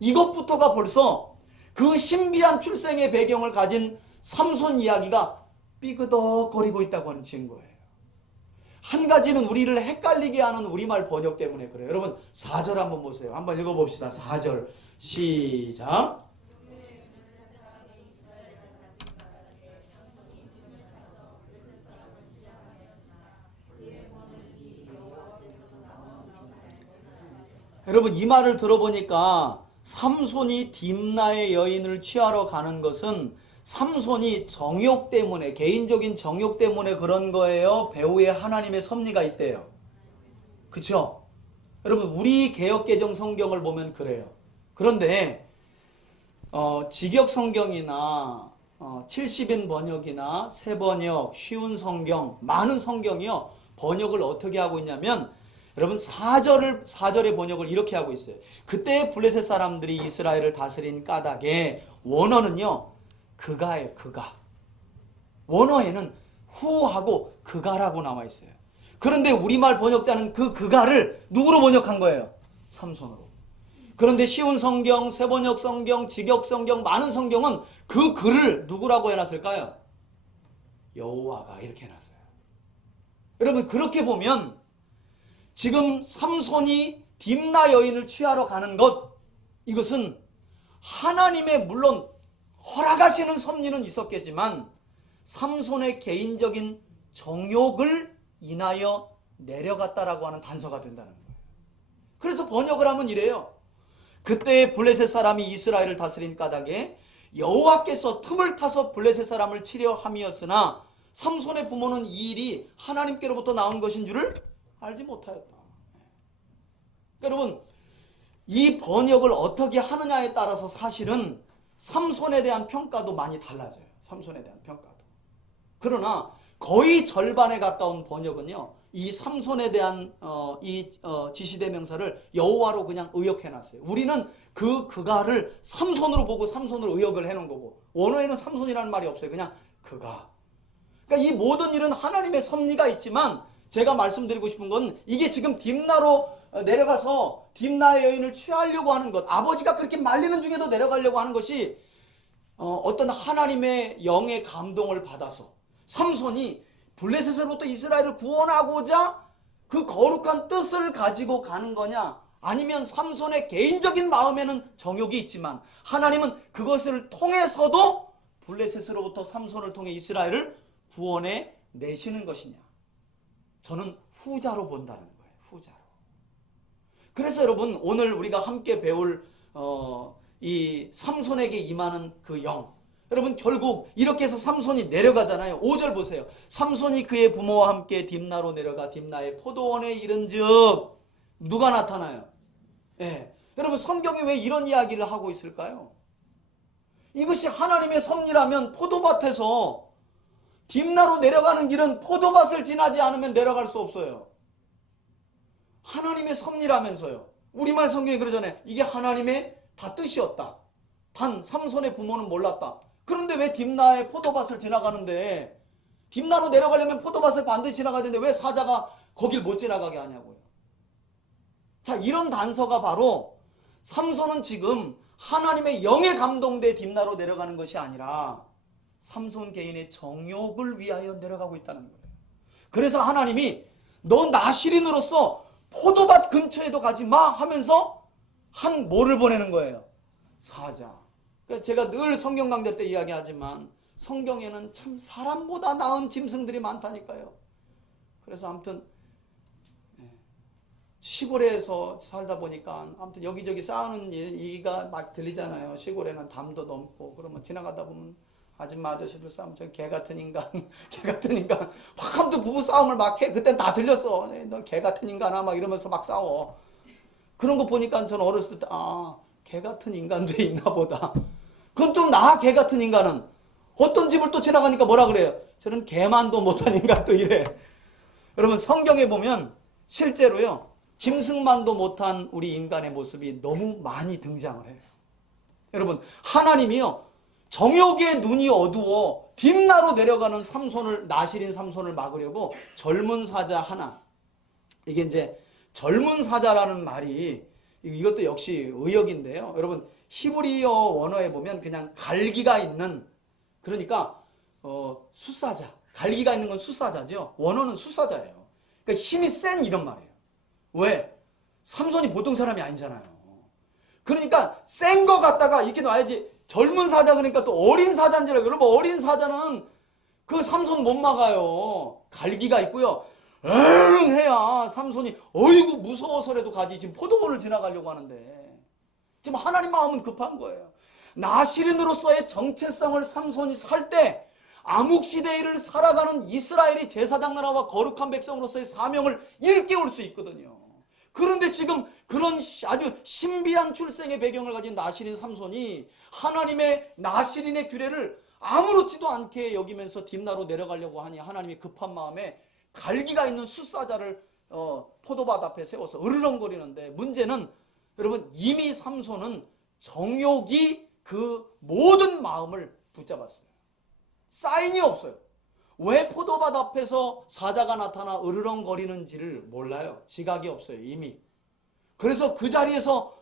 이것부터가 벌써 그 신비한 출생의 배경을 가진 삼손 이야기가 삐그덕거리고 있다고 하는 증거예요. 한 가지는 우리를 헷갈리게 하는 우리말 번역 때문에 그래요. 여러분 4절 한번 보세요. 한번 읽어봅시다. 4절 시작. 여러분 이 말을 들어보니까 삼손이 딥나의 여인을 취하러 가는 것은 삼손이 정욕 때문에, 개인적인 정욕 때문에 그런 거예요? 배후에 하나님의 섭리가 있대요? 그쵸? 여러분 우리 개역개정 성경을 보면 그래요. 그런데 직역 성경이나 70인 번역이나 새번역, 쉬운 성경, 많은 성경이요 번역을 어떻게 하고 있냐면 여러분 4절의 번역을 이렇게 하고 있어요. 그때 블레셋 사람들이 이스라엘을 다스린 까닭에 원어는요 그가예요. 그가. 원어에는 후하고 그가라고 나와 있어요. 그런데 우리말 번역자는 그 그가를 누구로 번역한 거예요? 삼손으로. 그런데 쉬운 성경, 새번역 성경, 직역 성경, 많은 성경은 그 글을 누구라고 해놨을까요? 여호와가 이렇게 해놨어요. 여러분 그렇게 보면 지금 삼손이 딥나 여인을 취하러 가는 것, 이것은 하나님의 물론 허락하시는 섭리는 있었겠지만 삼손의 개인적인 정욕을 인하여 내려갔다라고 하는 단서가 된다는 거예요. 그래서 번역을 하면 이래요. 그때 블레셋 사람이 이스라엘을 다스린 까닭에 여호와께서 틈을 타서 블레셋 사람을 치려 함이었으나 삼손의 부모는 이 일이 하나님께로부터 나온 것인 줄을 알지 못하였다. 여러분 이 번역을 어떻게 하느냐에 따라서 사실은 삼손에 대한 평가도 많이 달라져요. 삼손에 대한 평가도. 그러나 거의 절반에 가까운 번역은요 이 삼손에 대한 지시대명사를 여호와로 그냥 의역해놨어요. 우리는 그가를 삼손으로 보고 삼손으로 의역을 해놓은 거고 원어에는 삼손이라는 말이 없어요. 그냥 그가. 그러니까 이 모든 일은 하나님의 섭리가 있지만 제가 말씀드리고 싶은 건 이게 지금 딥나로 내려가서 딥나의 여인을 취하려고 하는 것, 아버지가 그렇게 말리는 중에도 내려가려고 하는 것이 어떤 하나님의 영의 감동을 받아서 삼손이 블레셋으로부터 이스라엘을 구원하고자 그 거룩한 뜻을 가지고 가는 거냐, 아니면 삼손의 개인적인 마음에는 정욕이 있지만 하나님은 그것을 통해서도 블레셋으로부터 삼손을 통해 이스라엘을 구원해 내시는 것이냐. 저는 후자로 본다는 거예요. 후자로. 그래서 여러분 오늘 우리가 함께 배울 이 삼손에게 임하는 그 영, 여러분 결국 이렇게 해서 삼손이 내려가잖아요. 5절 보세요. 삼손이 그의 부모와 함께 딥나로 내려가 딥나의 포도원에 이른즉 누가 나타나요? 예. 여러분 성경이 왜 이런 이야기를 하고 있을까요? 이것이 하나님의 섭리라면 포도밭에서 딥나로 내려가는 길은 포도밭을 지나지 않으면 내려갈 수 없어요. 하나님의 섭리라면서요. 우리말 성경이 그러잖아요. 이게 하나님의 다 뜻이었다. 단 삼손의 부모는 몰랐다. 그런데 왜 딥나의 포도밭을 지나가는데, 딥나로 내려가려면 포도밭을 반드시 지나가야 되는데 왜 사자가 거길 못 지나가게 하냐고요. 자, 이런 단서가 바로 삼손은 지금 하나님의 영에 감동돼 딥나로 내려가는 것이 아니라 삼손 개인의 정욕을 위하여 내려가고 있다는 거예요. 그래서 하나님이 너 나실인으로서 포도밭 근처에도 가지 마 하면서 한 뭐를 보내는 거예요? 사자. 그러니까 제가 늘 성경 강좌 때 이야기하지만 성경에는 참 사람보다 나은 짐승들이 많다니까요. 그래서 아무튼 시골에서 살다 보니까 아무튼 여기저기 싸우는 얘기가 막 들리잖아요. 시골에는 담도 넘고 그러면 지나가다 보면 아줌마 아저씨들 싸움, 저 개 같은 인간, 개 같은 인간, 확함도 부부 싸움을 막 해. 그땐 다 들렸어. 너 개 같은 인간아 막 이러면서 막 싸워. 그런 거 보니까 저는 어렸을 때 개 같은 인간도 있나 보다. 그건 좀 나아. 개 같은 인간은 어떤 집을 또 지나가니까 뭐라 그래요? 저는 개만도 못한 인간도 이래. 여러분 성경에 보면 실제로요 짐승만도 못한 우리 인간의 모습이 너무 많이 등장을 해요. 여러분 하나님이요 정욕의 눈이 어두워 딥나로 내려가는 삼손을, 나실인 삼손을 막으려고 젊은 사자 하나, 이게 이제 젊은 사자라는 말이 이것도 역시 의역인데요. 여러분 히브리어 원어에 보면 그냥 갈기가 있는, 그러니까 숫사자, 갈기가 있는 건 숫사자죠. 원어는 숫사자예요. 그러니까 힘이 센 이런 말이에요. 왜? 삼손이 보통 사람이 아니잖아요. 그러니까 센 거 갖다가 이렇게 놔야지. 젊은 사자 그러니까 또 어린 사자인 줄 알고. 여러분 어린 사자는 그 삼손 못 막아요. 갈기가 있고요. 응 해야 삼손이 어이구 무서워서라도 가지. 지금 포도원을 지나가려고 하는데 지금 하나님 마음은 급한 거예요. 나실인으로서의 정체성을 삼손이 살 때 암흑시대를 살아가는 이스라엘이 제사장 나라와 거룩한 백성으로서의 사명을 일깨울 수 있거든요. 그런데 지금 그런 아주 신비한 출생의 배경을 가진 나실인 삼손이 하나님의 나실인의 규례를 아무렇지도 않게 여기면서 딥나로 내려가려고 하니 하나님이 급한 마음에 갈기가 있는 숫사자를 포도밭 앞에 세워서 으르렁거리는데, 문제는 여러분 이미 삼손은 정욕이 그 모든 마음을 붙잡았어요. 사인이 없어요. 왜 포도밭 앞에서 사자가 나타나 으르렁거리는지를 몰라요. 지각이 없어요 이미. 그래서 그 자리에서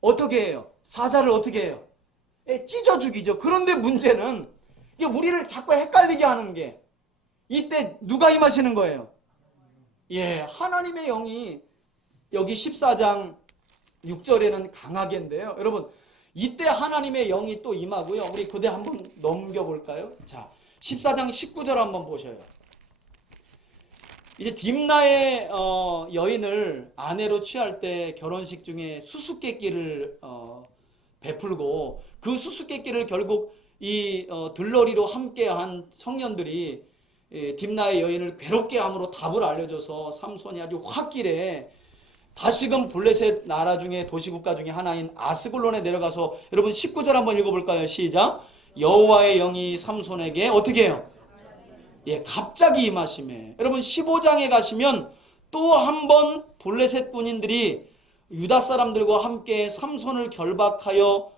어떻게 해요? 사자를 어떻게 해요? 찢어 죽이죠. 그런데 문제는 이게 우리를 자꾸 헷갈리게 하는 게, 이때 누가 임하시는 거예요? 예, 하나님의 영이 여기 14장 6절에는 강하게인데요. 여러분 이때 하나님의 영이 또 임하고요. 우리 그대 한번 넘겨볼까요? 자, 14장 19절 한번 보셔요. 이제 딥나의 여인을 아내로 취할 때 결혼식 중에 수수께끼를 베풀고, 그 수수께끼를 결국 이 들러리로 함께한 청년들이 딥나의 여인을 괴롭게 함으로 답을 알려줘서 삼손이 아주 홧길에 다시금 블레셋 나라 중에 도시국가 중에 하나인 아스글론에 내려가서, 여러분 19절 한번 읽어볼까요? 시작. 여호와의 영이 삼손에게 어떻게 해요? 예, 갑자기 임하심에. 여러분 15장에 가시면 또 한 번 블레셋 군인들이 유다 사람들과 함께 삼손을 결박하여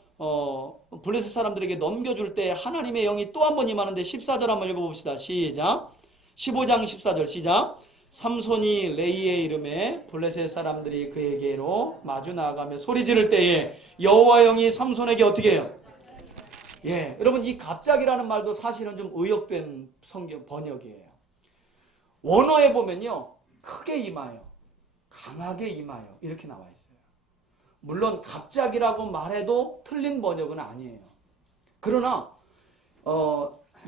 블레셋 사람들에게 넘겨줄 때 하나님의 영이 또 한 번 임하는데 14절 한번 읽어봅시다. 시작. 15장 14절 시작. 삼손이 레이의 이름에 블레셋 사람들이 그에게로 마주 나아가며 소리 지를 때에 여호와 영이 삼손에게 어떻게 해요? 예, 여러분 이 갑자기라는 말도 사실은 좀 의역된 성경 번역이에요. 원어에 보면요 크게 임하여, 강하게 임하여 이렇게 나와 있어요. 물론 갑자기라고 말해도 틀린 번역은 아니에요. 그러나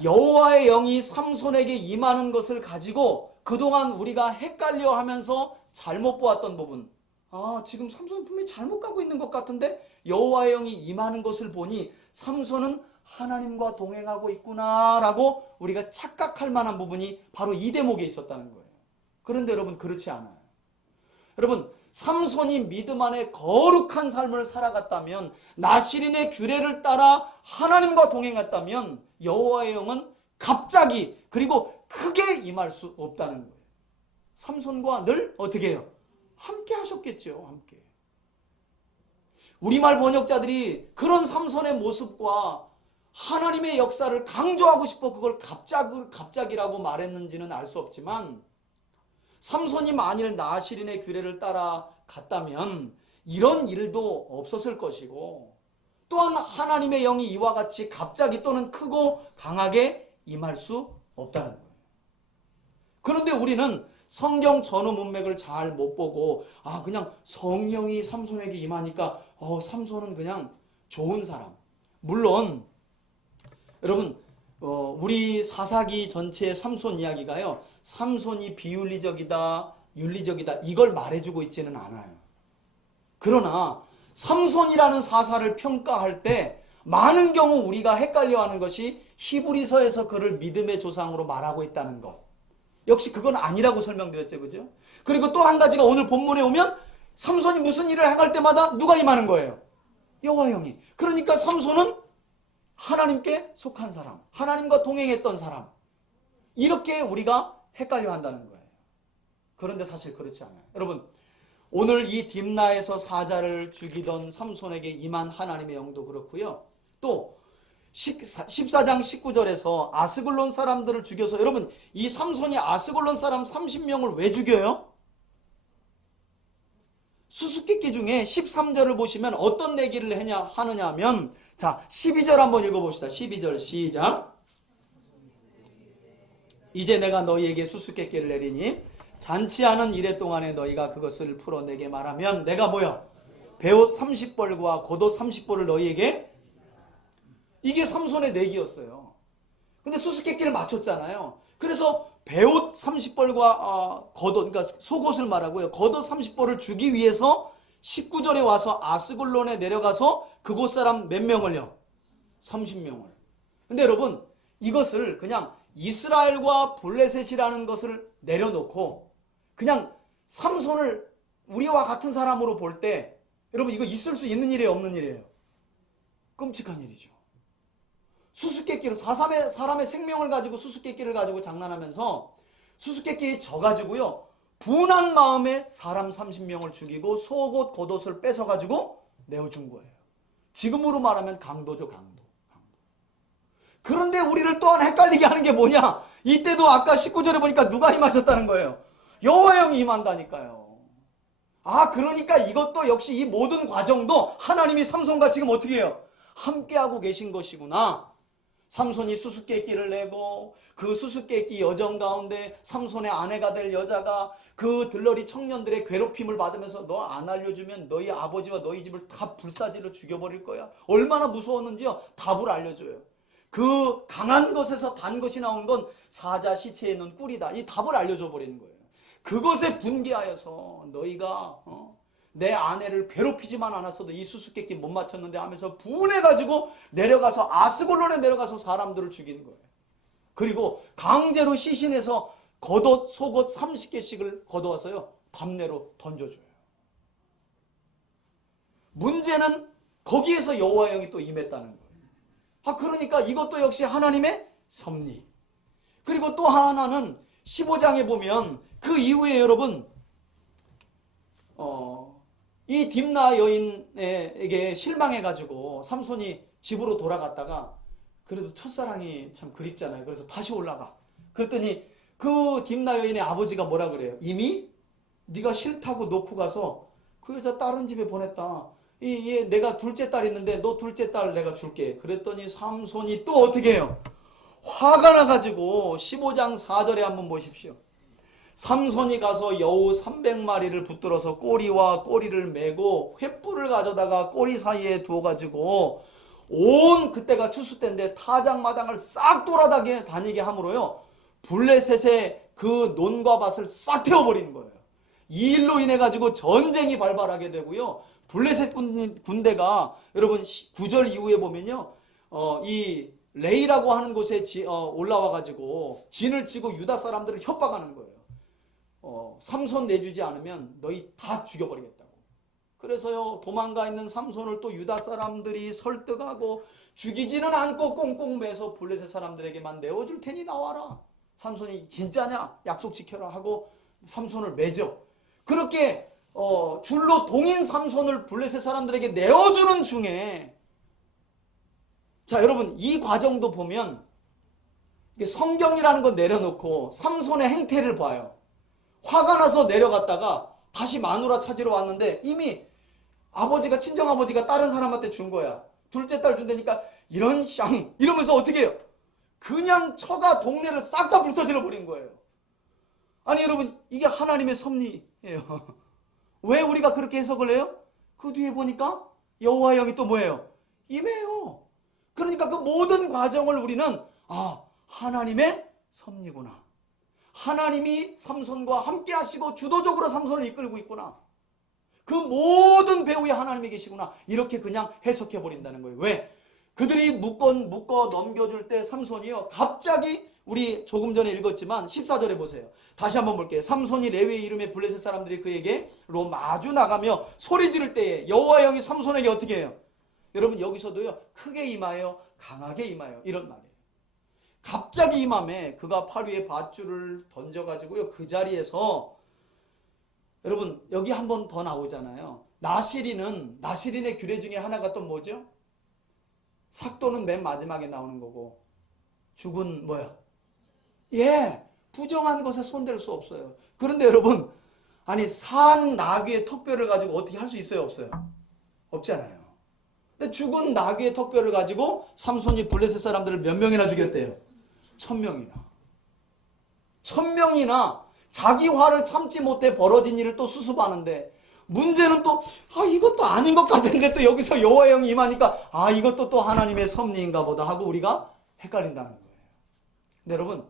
여호와의 영이 삼손에게 임하는 것을 가지고 그동안 우리가 헷갈려 하면서 잘못 보았던 부분, 지금 삼손은 분명히 잘못 가고 있는 것 같은데 여호와의 영이 임하는 것을 보니 삼손은 하나님과 동행하고 있구나라고 우리가 착각할 만한 부분이 바로 이 대목에 있었다는 거예요. 그런데 여러분 그렇지 않아요. 여러분 삼손이 믿음 안에 거룩한 삶을 살아갔다면, 나실인의 규례를 따라 하나님과 동행했다면 여호와의 영은 갑자기 그리고 크게 임할 수 없다는 거예요. 삼손과 늘 어떻게 해요? 함께 하셨겠죠. 함께. 우리말 번역자들이 그런 삼손의 모습과 하나님의 역사를 강조하고 싶어 그걸 갑자기라고 말했는지는 알 수 없지만, 삼손이 만일 나실인의 규례를 따라 갔다면 이런 일도 없었을 것이고, 또한 하나님의 영이 이와 같이 갑자기 또는 크고 강하게 임할 수 없다는 거예요. 그런데 우리는 성경 전후 문맥을 잘 못 보고 그냥 성령이 삼손에게 임하니까 삼손은 그냥 좋은 사람. 물론 여러분 우리 사사기 전체의 삼손 이야기가요, 삼손이 비윤리적이다 윤리적이다 이걸 말해주고 있지는 않아요. 그러나 삼손이라는 사사를 평가할 때 많은 경우 우리가 헷갈려하는 것이 히브리서에서 그를 믿음의 조상으로 말하고 있다는 것, 역시 그건 아니라고 설명드렸죠. 그죠? 그리고 또 한 가지가 오늘 본문에 오면 삼손이 무슨 일을 행할 때마다 누가 임하는 거예요? 여호와 영이. 그러니까 삼손은 하나님께 속한 사람, 하나님과 동행했던 사람, 이렇게 우리가 헷갈려 한다는 거예요. 그런데 사실 그렇지 않아요. 여러분 오늘 이 딥나에서 사자를 죽이던 삼손에게 임한 하나님의 영도 그렇고요, 또 14장 19절에서 아스글론 사람들을 죽여서, 여러분 이 삼손이 아스글론 사람 30명을 왜 죽여요? 수수께끼 중에 13절을 보시면 어떤 내기를 하느냐 하면, 자 12절 한번 읽어봅시다. 12절 시작. 이제 내가 너희에게 수수께끼를 내리니 잔치하는 이래 동안에 너희가 그것을 풀어 내게 말하면 내가 뭐야? 베옷 30벌과 겉옷 30벌을 너희에게. 이게 삼손의 내기였어요. 근데 수수께끼를 맞췄잖아요. 그래서 베옷 30벌과 겉옷, 그러니까 속옷을 말하고요, 겉옷 30벌을 주기 위해서 19절에 와서 아스글론에 내려가서 그곳 사람 몇 명을요? 30명을. 근데 여러분 이것을 그냥 이스라엘과 블레셋이라는 것을 내려놓고 그냥 삼손을 우리와 같은 사람으로 볼 때, 여러분 이거 있을 수 있는 일이에요, 없는 일이에요? 끔찍한 일이죠. 수수께끼로 사람의 생명을 가지고 수수께끼를 가지고 장난하면서 수수께끼에 져가지고요, 분한 마음에 사람 30명을 죽이고 속옷 겉옷을 뺏어가지고 내어준 거예요. 지금으로 말하면 강도죠, 강도. 그런데 우리를 또한 헷갈리게 하는 게 뭐냐? 이때도 아까 19절에 보니까 누가 임하셨다는 거예요? 여호와 영이 임한다니까요. 그러니까 이것도 역시 이 모든 과정도 하나님이 삼손과 지금 어떻게 해요? 함께하고 계신 것이구나. 삼손이 수수께끼를 내고 그 수수께끼 여정 가운데 삼손의 아내가 될 여자가 그 들러리 청년들의 괴롭힘을 받으면서 너 안 알려주면 너희 아버지와 너희 집을 다 불사질러 죽여버릴 거야. 얼마나 무서웠는지요. 답을 알려줘요. 그 강한 것에서 단 것이 나온 건 사자 시체에 있는 꿀이다. 이 답을 알려줘 버리는 거예요. 그것에 분개하여서 너희가 내 아내를 괴롭히지만 않았어도 이 수수께끼 못 맞췄는데 하면서 분해가지고 내려가서 아스글론에 내려가서 사람들을 죽이는 거예요. 그리고 강제로 시신에서 겉옷 속옷 30개씩을 걷어와서요 담내로 던져줘요. 문제는 거기에서 여호와 영이 또 임했다는 거예요. 그러니까 이것도 역시 하나님의 섭리. 그리고 또 하나는 15장에 보면 그 이후에 여러분 이 딥나 여인에게 실망해가지고 삼손이 집으로 돌아갔다가 그래도 첫사랑이 참 그립잖아요. 그래서 다시 올라가. 그랬더니 그 딥나 여인의 아버지가 뭐라 그래요? 이미 네가 싫다고 놓고 가서 그 여자 다른 집에 보냈다. 내가 둘째 딸 있는데 너 둘째 딸 내가 줄게. 그랬더니 삼손이 또 어떻게 해요? 화가 나가지고 15장 4절에 한번 보십시오. 삼손이 가서 여우 300마리를 붙들어서 꼬리와 꼬리를 메고 횃불을 가져다가 꼬리 사이에 두어가지고 그때가 추수 때인데 타작마당을 싹 돌아다니게 함으로요 블레셋의 그 논과 밭을 싹 태워버리는 거예요. 이 일로 인해 가지고 전쟁이 발발하게 되고요, 블레셋 군대가 여러분 9절 이후에 보면요 이 레이라고 하는 곳에 올라와가지고 진을 치고 유다 사람들을 협박하는 거예요. 삼손 내주지 않으면 너희 다 죽여버리겠다고. 그래서요, 도망가 있는 삼손을 또 유다 사람들이 설득하고 죽이지는 않고 꽁꽁 매서 블레셋 사람들에게만 내어줄 테니 나와라. 삼손이 진짜냐? 약속 지켜라 하고 삼손을 매죠. 그렇게 줄로 동인 삼손을 블레셋 사람들에게 내어주는 중에, 자 여러분, 이 과정도 보면 성경이라는 거 내려놓고 삼손의 행태를 봐요. 화가 나서 내려갔다가 다시 마누라 찾으러 왔는데 이미 아버지가, 친정아버지가 다른 사람한테 준 거야. 둘째 딸 준다니까 이런 샹 이러면서 어떻게 해요? 그냥 처가 동네를 싹 다 불사질러 버린 거예요. 아니 여러분, 이게 하나님의 섭리예요. 왜 우리가 그렇게 해석을 해요? 그 뒤에 보니까 여호와의 영이 또 뭐예요? 임해요. 그러니까 그 모든 과정을 우리는 하나님의 섭리구나. 하나님이 삼손과 함께 하시고 주도적으로 삼손을 이끌고 있구나. 그 모든 배후에 하나님이 계시구나. 이렇게 그냥 해석해 버린다는 거예요. 왜? 그들이 묶어 넘겨줄 때 삼손이요, 갑자기 우리 조금 전에 읽었지만 14절에 보세요. 다시 한번 볼게요. 삼손이 레위의 이름의 블레셋 사람들이 그에게로 마주 나가며 소리 지를 때에 여호와의 영이 삼손에게 어떻게 해요? 여러분, 여기서도요, 크게 임하여 강하게 임하여 이런 말이에요. 갑자기 임함에 그가 팔 위에 밧줄을 던져가지고요, 그 자리에서, 여러분 여기 한 번 더 나오잖아요. 나시린의 규례 중에 하나가 또 뭐죠? 삭도는 맨 마지막에 나오는 거고, 죽은 뭐야? 부정한 것에 손댈 수 없어요. 그런데 여러분, 아니 산 나귀의 턱뼈를 가지고 어떻게 할 수 있어요? 없어요? 없잖아요. 근데 죽은 나귀의 턱뼈를 가지고 삼손이 블레셋 사람들을 몇 명이나 죽였대요? 1000명이나. 1000명이나 자기 화를 참지 못해 벌어진 일을 또 수습하는데, 문제는 또 이것도 아닌 것 같은데 또 여기서 여호와의 영이 임하니까 이것도 또 하나님의 섭리인가 보다 하고 우리가 헷갈린다는 거예요. 근데 여러분,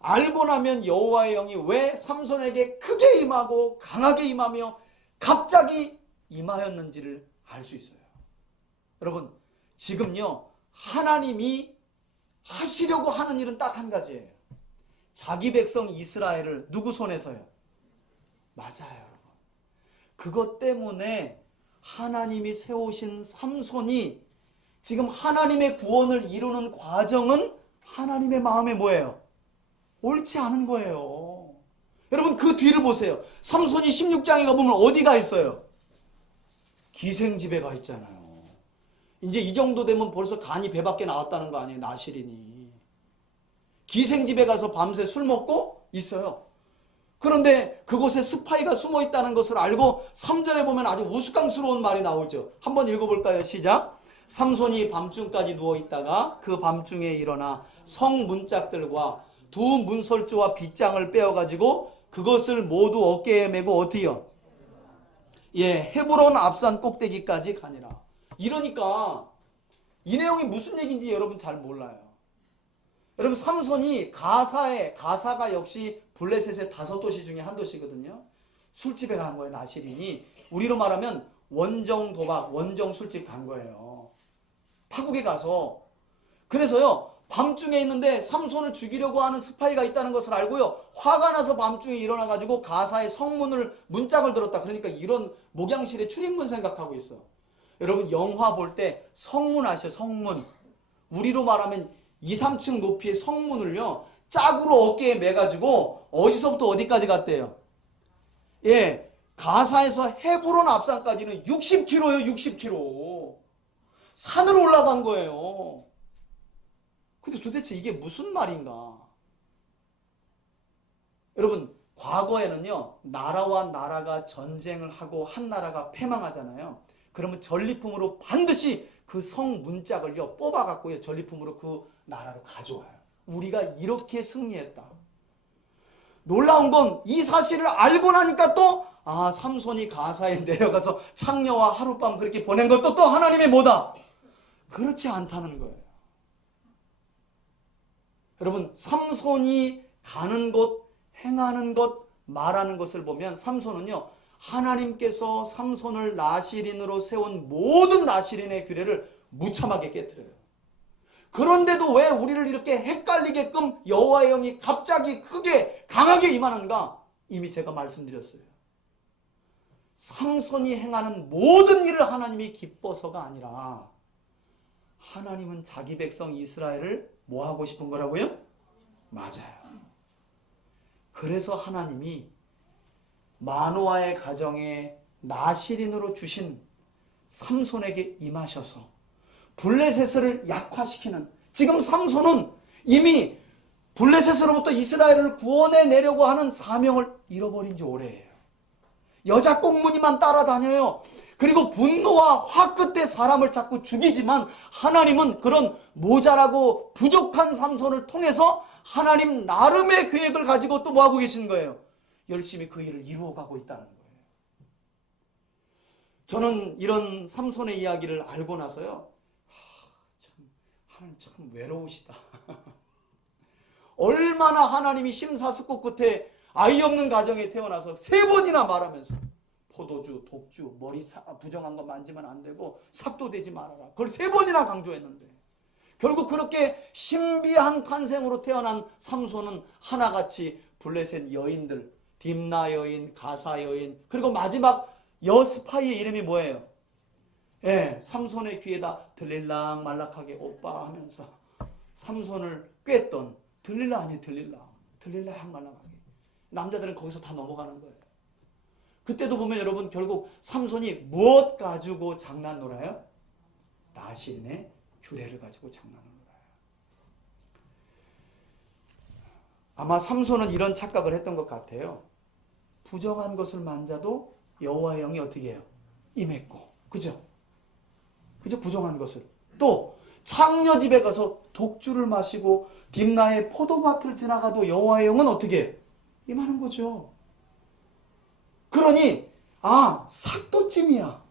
알고 나면 여호와의 영이 왜 삼손에게 크게 임하고 강하게 임하며 갑자기 임하였는지를 알 수 있어요. 여러분, 지금요, 하나님이 하시려고 하는 일은 딱 한 가지예요. 자기 백성 이스라엘을 누구 손에서요? 맞아요. 그것 때문에 하나님이 세우신 삼손이 지금 하나님의 구원을 이루는 과정은 하나님의 마음에 뭐예요? 옳지 않은 거예요. 여러분, 그 뒤를 보세요. 삼손이 16장에 가보면 어디가 있어요? 기생집에 가 있잖아요. 이제 이 정도 되면 벌써 간이 배 밖에 나왔다는 거 아니에요? 나시린이. 기생집에 가서 밤새 술 먹고 있어요. 그런데 그곳에 스파이가 숨어 있다는 것을 알고 3절에 보면 아주 우스꽝스러운 말이 나오죠. 한번 읽어볼까요? 시작. 삼손이 밤중까지 누워있다가 그 밤중에 일어나 성 문짝들과 두 문설주와 빗장을 빼어가지고 그것을 모두 어깨에 메고 어디요? 헤브론 앞산 꼭대기까지 가니라. 이러니까 이 내용이 무슨 얘기인지 여러분 잘 몰라요. 여러분, 삼손이 가사가 역시 블레셋의 5도시 중에 한 도시거든요. 술집에 간 거예요. 나시린이. 우리로 말하면 원정 도박, 원정 술집 간 거예요. 타국에 가서. 그래서요, 밤중에 있는데 삼손을 죽이려고 하는 스파이가 있다는 것을 알고요, 화가 나서 밤중에 일어나가지고 가사의 성문을 문짝을 들었다. 그러니까 이런 목양실의 출입문 생각하고 있어. 여러분, 영화 볼 때 성문 아시죠? 성문. 우리로 말하면 2, 3층 높이의 성문을요, 짝으로 어깨에 매가지고 어디서부터 어디까지 갔대요? 가사에서 헤브론 앞산까지는 60km요, 60km. 산을 올라간 거예요. 근데 도대체 이게 무슨 말인가? 여러분, 과거에는요, 나라와 나라가 전쟁을 하고 한 나라가 패망하잖아요. 그러면 전리품으로 반드시 그 성 문짝을요, 뽑아갖고요, 전리품으로 그 나라로 가져와요. 우리가 이렇게 승리했다. 놀라운 건 이 사실을 알고 나니까 또 삼손이 가사에 내려가서 창녀와 하룻밤 그렇게 보낸 것도 또 하나님의 뭐다? 그렇지 않다는 거예요. 여러분, 삼손이 가는 곳, 행하는 것, 말하는 것을 보면 삼손은요, 하나님께서 삼손을 나시린으로 세운 모든 나시린의 규례를 무참하게 깨트려요. 그런데도 왜 우리를 이렇게 헷갈리게끔 여호와의 영이 갑자기 크게 강하게 임하는가? 이미 제가 말씀드렸어요. 삼손이 행하는 모든 일을 하나님이 기뻐서가 아니라 하나님은 자기 백성 이스라엘을 뭐 하고 싶은 거라고요? 맞아요. 그래서 하나님이 마노아의 가정에 나시린으로 주신 삼손에게 임하셔서 블레셋을 약화시키는, 지금 삼손은 이미 블레셋으로부터 이스라엘을 구원해내려고 하는 사명을 잃어버린 지 오래예요. 여자 꽁무니만 따라다녀요. 그리고 분노와 화 끝에 사람을 자꾸 죽이지만 하나님은 그런 모자라고 부족한 삼손을 통해서 하나님 나름의 계획을 가지고 또 뭐하고 계신 거예요? 열심히 그 일을 이루어가고 있다는 거예요. 저는 이런 삼손의 이야기를 알고 나서요, 하나님 참 외로우시다. 얼마나 하나님이 심사숙고 끝에 아이 없는 가정에 태어나서 3번이나 말하면서 포도주, 독주, 머리 부정한 거 만지면 안 되고 삭도 되지 말아라. 그걸 3번이나 강조했는데 결국 그렇게 신비한 탄생으로 태어난 삼손은 하나같이 블레셋 여인들, 딥나 여인, 가사 여인, 그리고 마지막 여스파이의 이름이 뭐예요? 예, 삼손의 귀에다 들릴랑 말락하게 오빠 하면서 삼손을 꿰던 들릴라 아니 들릴랑 말락하게. 남자들은 거기서 다 넘어가는 거예요. 그때도 보면 여러분 결국 삼손이 무엇 가지고 장난 놀아요? 나시린의 규례를 가지고 장난을 놀아요. 아마 삼손은 이런 착각을 했던 것 같아요. 부정한 것을 만져도 여호와의 영이 어떻게 해요? 임했고, 그죠? 부정한 것을. 또 창녀 집에 가서 독주를 마시고 딥나의 포도밭을 지나가도 여호와의 영은 어떻게 해요? 임하는 거죠. 그러니 삭도찜이야.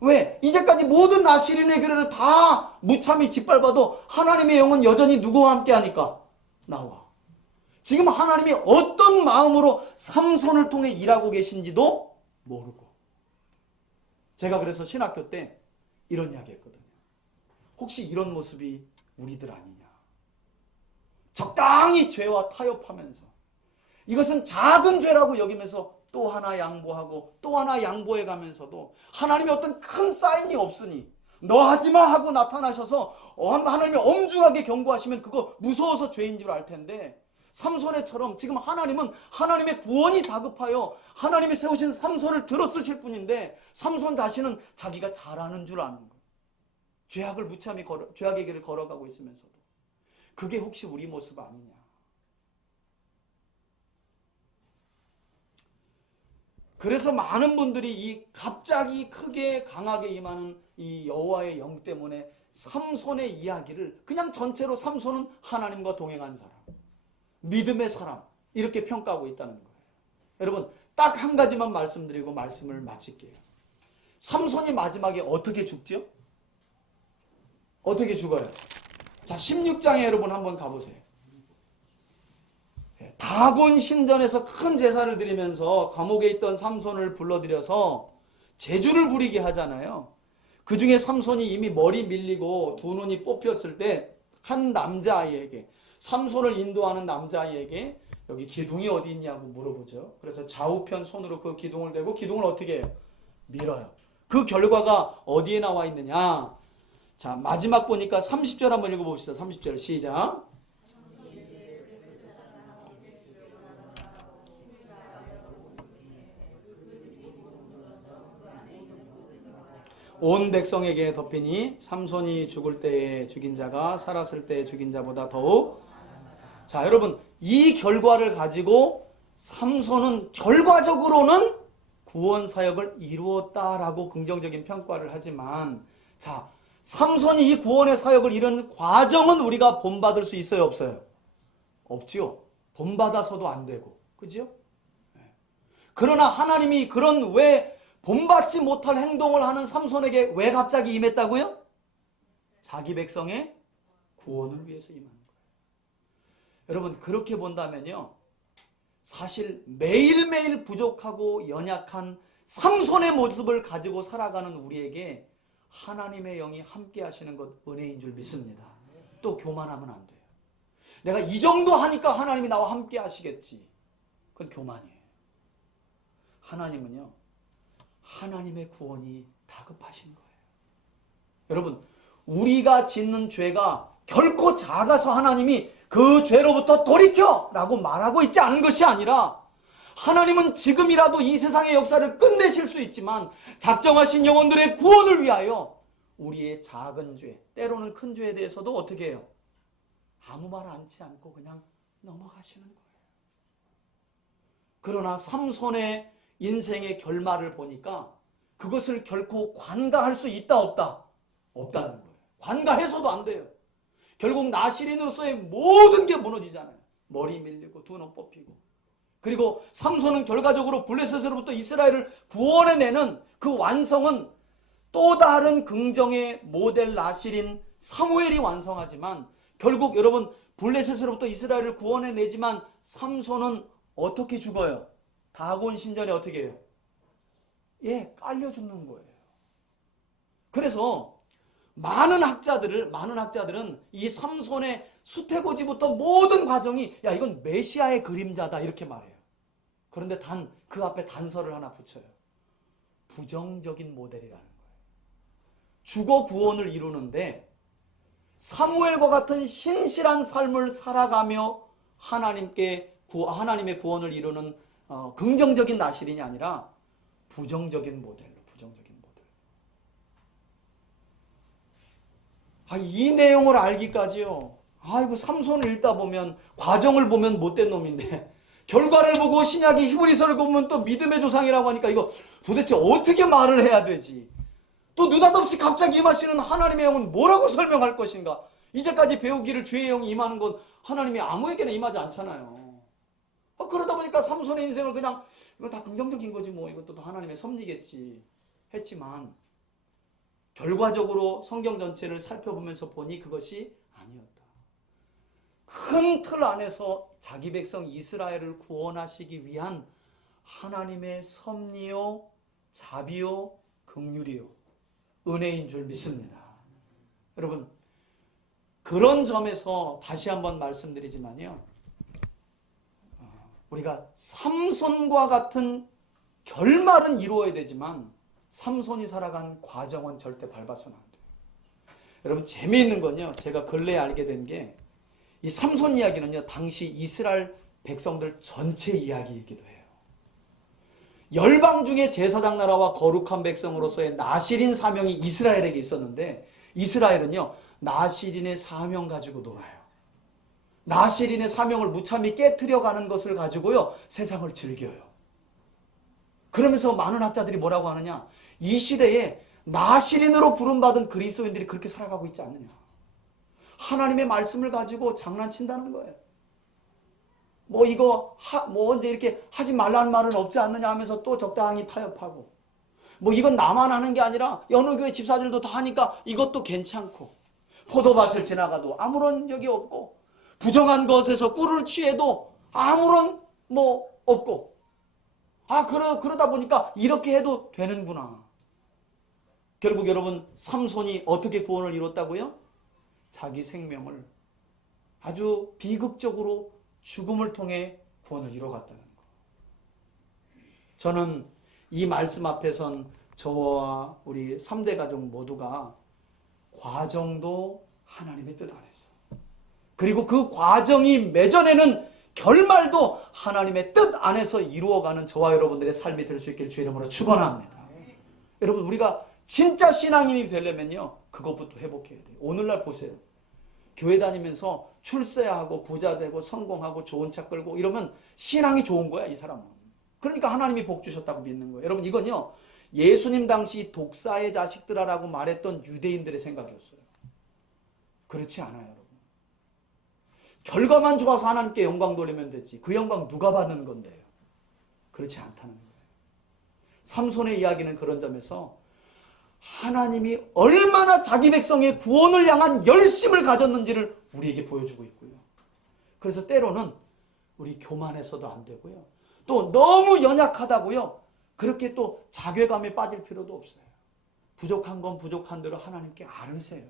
왜? 이제까지 모든 나시린의 규례를 다 무참히 짓밟아도 하나님의 영은 여전히 누구와 함께 하니까? 나와. 지금 하나님이 어떤 마음으로 삼손을 통해 일하고 계신지도 모르고. 제가 그래서 신학교 때 이런 이야기 했거든요. 혹시 이런 모습이 우리들 아니냐. 적당히 죄와 타협하면서 이것은 작은 죄라고 여기면서 또 하나 양보하고 또 하나 양보해 가면서도 하나님의 어떤 큰 사인이 없으니 너 하지마 하고 나타나셔서 하나님이 엄중하게 경고하시면 그거 무서워서 죄인 줄 알 텐데, 삼손의처럼 지금 하나님은 하나님의 구원이 다급하여 하나님이 세우신 삼손을 들어쓰실 뿐인데 삼손 자신은 자기가 잘하는 줄 아는 거예요. 죄악을 무참히 죄악의 길을 걸어가고 있으면서도. 그게 혹시 우리 모습 아니냐. 그래서 많은 분들이 이 갑자기 크게 강하게 임하는 이 여호와의 영 때문에 삼손의 이야기를 그냥 전체로 삼손은 하나님과 동행한 사람, 믿음의 사람, 이렇게 평가하고 있다는 거예요. 여러분 딱 한 가지만 말씀드리고 말씀을 마칠게요. 삼손이 마지막에 어떻게 죽죠? 어떻게 죽어요? 자, 16장에 여러분 한번 가보세요. 다곤 신전에서 큰 제사를 드리면서 감옥에 있던 삼손을 불러들여서 제주를 부리게 하잖아요. 그 중에 삼손이 이미 머리 밀리고 두 눈이 뽑혔을 때 한 남자아이에게, 삼손을 인도하는 남자아이에게 여기 기둥이 어디 있냐고 물어보죠. 그래서 좌우편 손으로 그 기둥을 대고 기둥을 어떻게 해요? 밀어요. 그 결과가 어디에 나와 있느냐? 자, 마지막 보니까 30절 한번 읽어봅시다. 30절 시작. 온 백성에게 덮이니 삼손이 죽을 때에 죽인 자가 살았을 때에 죽인 자보다 더욱. 자, 여러분 이 결과를 가지고 삼손은 결과적으로는 구원 사역을 이루었다라고 긍정적인 평가를 하지만, 자, 삼손이 이 구원의 사역을 이루는 과정은 우리가 본받을 수 있어요, 없어요? 없지요. 본받아서도 안 되고, 그죠? 그러나 하나님이 그런 왜 본받지 못할 행동을 하는 삼손에게 왜 갑자기 임했다고요? 자기 백성의 구원을 위해서 임한 거예요. 여러분 그렇게 본다면요, 사실 매일매일 부족하고 연약한 삼손의 모습을 가지고 살아가는 우리에게 하나님의 영이 함께 하시는 것 은혜인 줄 믿습니다. 또 교만하면 안 돼요. 내가 이 정도 하니까 하나님이 나와 함께 하시겠지. 그건 교만이에요. 하나님은요, 하나님의 구원이 다급하신 거예요. 여러분, 우리가 짓는 죄가 결코 작아서 하나님이 그 죄로부터 돌이켜! 라고 말하고 있지 않은 것이 아니라 하나님은 지금이라도 이 세상의 역사를 끝내실 수 있지만 작정하신 영혼들의 구원을 위하여 우리의 작은 죄, 때로는 큰 죄에 대해서도 어떻게 해요? 아무 말 않지 않고 그냥 넘어가시는 거예요. 그러나 삼손의 인생의 결말을 보니까 그것을 결코 관가할 수 있다 없다? 없다는 거예요. 관가해서도 안 돼요. 결국 나실인으로서의 모든 게 무너지잖아요. 머리 밀리고 두 눈 뽑히고. 그리고 삼손은 결과적으로 블레셋으로부터 이스라엘을 구원해내는 그 완성은 또 다른 긍정의 모델 나실인 사무엘이 완성하지만 결국 여러분 블레셋으로부터 이스라엘을 구원해내지만 삼손은 어떻게 죽어요? 다곤 신전에 어떻게 해요? 예, 깔려 죽는 거예요. 그래서 많은 학자들은 이 삼손의 수태고지부터 모든 과정이 야 이건 메시아의 그림자다 이렇게 말해요. 그런데 그 앞에 단서를 하나 붙여요. 부정적인 모델이라는 거예요. 죽어 구원을 이루는데 사무엘과 같은 신실한 삶을 살아가며 하나님의 구원을 이루는 긍정적인 나실인이 아니라 부정적인 모델로. 이 내용을 알기까지요. 이거 삼손을 읽다 보면 과정을 보면 못된 놈인데 결과를 보고 신약이 히브리서를 보면 또 믿음의 조상이라고 하니까 이거 도대체 어떻게 말을 해야 되지? 또 느닷없이 갑자기 임하시는 하나님의 영은 뭐라고 설명할 것인가? 이제까지 배우기를 주의 영이 임하는 건 하나님이 아무에게나 임하지 않잖아요. 그러다 보니까 삼손의 인생을 그냥 이건 다 긍정적인 거지 뭐 이것도 하나님의 섭리겠지 했지만 결과적으로 성경 전체를 살펴보면서 보니 그것이 아니었다. 큰 틀 안에서 자기 백성 이스라엘을 구원하시기 위한 하나님의 섭리요, 자비요, 긍휼이요, 은혜인 줄 믿습니다. 여러분, 그런 점에서 다시 한번 말씀드리지만요. 우리가 삼손과 같은 결말은 이루어야 되지만 삼손이 살아간 과정은 절대 밟아서는 안 돼요. 여러분 재미있는 건요. 제가 근래에 알게 된 게 이 삼손 이야기는요. 당시 이스라엘 백성들 전체 이야기이기도 해요. 열방 중에 제사장 나라와 거룩한 백성으로서의 나실인 사명이 이스라엘에게 있었는데 이스라엘은요. 나실인의 사명 가지고 놀아요. 나실인의 사명을 무참히 깨트려가는 것을 가지고요. 세상을 즐겨요. 그러면서 많은 학자들이 뭐라고 하느냐? 이 시대에 나실인으로 부름받은 그리스도인들이 그렇게 살아가고 있지 않느냐? 하나님의 말씀을 가지고 장난친다는 거예요. 언제 이렇게 하지 말라는 말은 없지 않느냐 하면서 또 적당히 타협하고. 이건 나만 하는 게 아니라 여느 교회 집사들도 다 하니까 이것도 괜찮고. 포도밭을 지나가도 아무런 적이 없고. 부정한 것에서 꿀을 취해도 아무런 없고. 그러다 보니까 이렇게 해도 되는구나. 결국 여러분 삼손이 어떻게 구원을 이뤘다고요? 자기 생명을 아주 비극적으로 죽음을 통해 구원을 이뤄갔다는 거. 저는 이 말씀 앞에선 저와 우리 3대 가족 모두가 과정도 하나님의 뜻 안에서 그리고 그 과정이 맺어내는 결말도 하나님의 뜻 안에서 이루어가는 저와 여러분들의 삶이 될 수 있기를 주의 이름으로 축원합니다. 여러분 우리가 진짜 신앙인이 되려면요. 그것부터 회복해야 돼요. 오늘날 보세요. 교회 다니면서 출세하고 부자 되고 성공하고 좋은 차 끌고 이러면 신앙이 좋은 거야 이 사람은. 그러니까 하나님이 복 주셨다고 믿는 거예요. 여러분 이건요. 예수님 당시 독사의 자식들아라고 말했던 유대인들의 생각이었어요. 그렇지 않아요 여러분. 결과만 좋아서 하나님께 영광 돌리면 되지. 그 영광 누가 받는 건데요? 그렇지 않다는 거예요. 삼손의 이야기는 그런 점에서 하나님이 얼마나 자기 백성의 구원을 향한 열심을 가졌는지를 우리에게 보여주고 있고요. 그래서 때로는 우리 교만해서도 안 되고요. 또 너무 연약하다고요. 그렇게 또 자괴감에 빠질 필요도 없어요. 부족한 건 부족한 대로 하나님께 아뢰세요.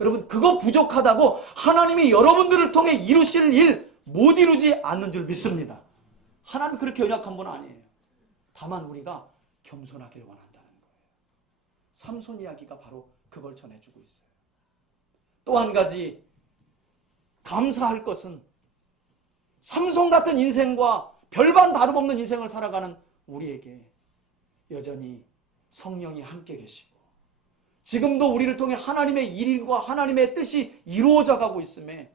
여러분, 그거 부족하다고 하나님이 여러분들을 통해 이루실 일 못 이루지 않는 줄 믿습니다. 하나님 그렇게 연약한 분 아니에요. 다만 우리가 겸손하길 원한다는 거예요. 삼손 이야기가 바로 그걸 전해주고 있어요. 또 한 가지 감사할 것은 삼손 같은 인생과 별반 다름없는 인생을 살아가는 우리에게 여전히 성령이 함께 계시고 지금도 우리를 통해 하나님의 일과 하나님의 뜻이 이루어져 가고 있음에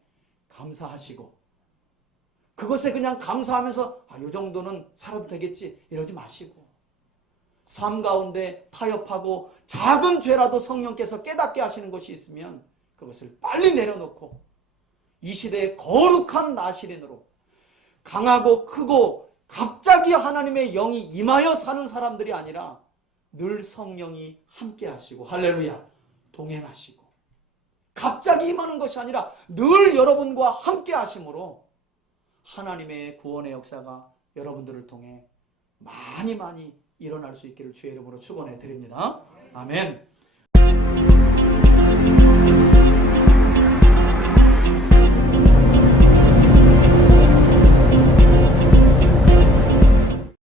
감사하시고, 그것에 그냥 감사하면서 이 정도는 살아도 되겠지 이러지 마시고, 삶 가운데 타협하고 작은 죄라도 성령께서 깨닫게 하시는 것이 있으면 그것을 빨리 내려놓고 이 시대의 거룩한 나시린으로 강하고 크고 갑자기 하나님의 영이 임하여 사는 사람들이 아니라 늘 성령이 함께 하시고, 할렐루야, 동행하시고 갑자기 임하는 것이 아니라 늘 여러분과 함께 하심으로 하나님의 구원의 역사가 여러분들을 통해 많이 일어날 수 있기를 주의 이름으로 축원해 드립니다. 아멘.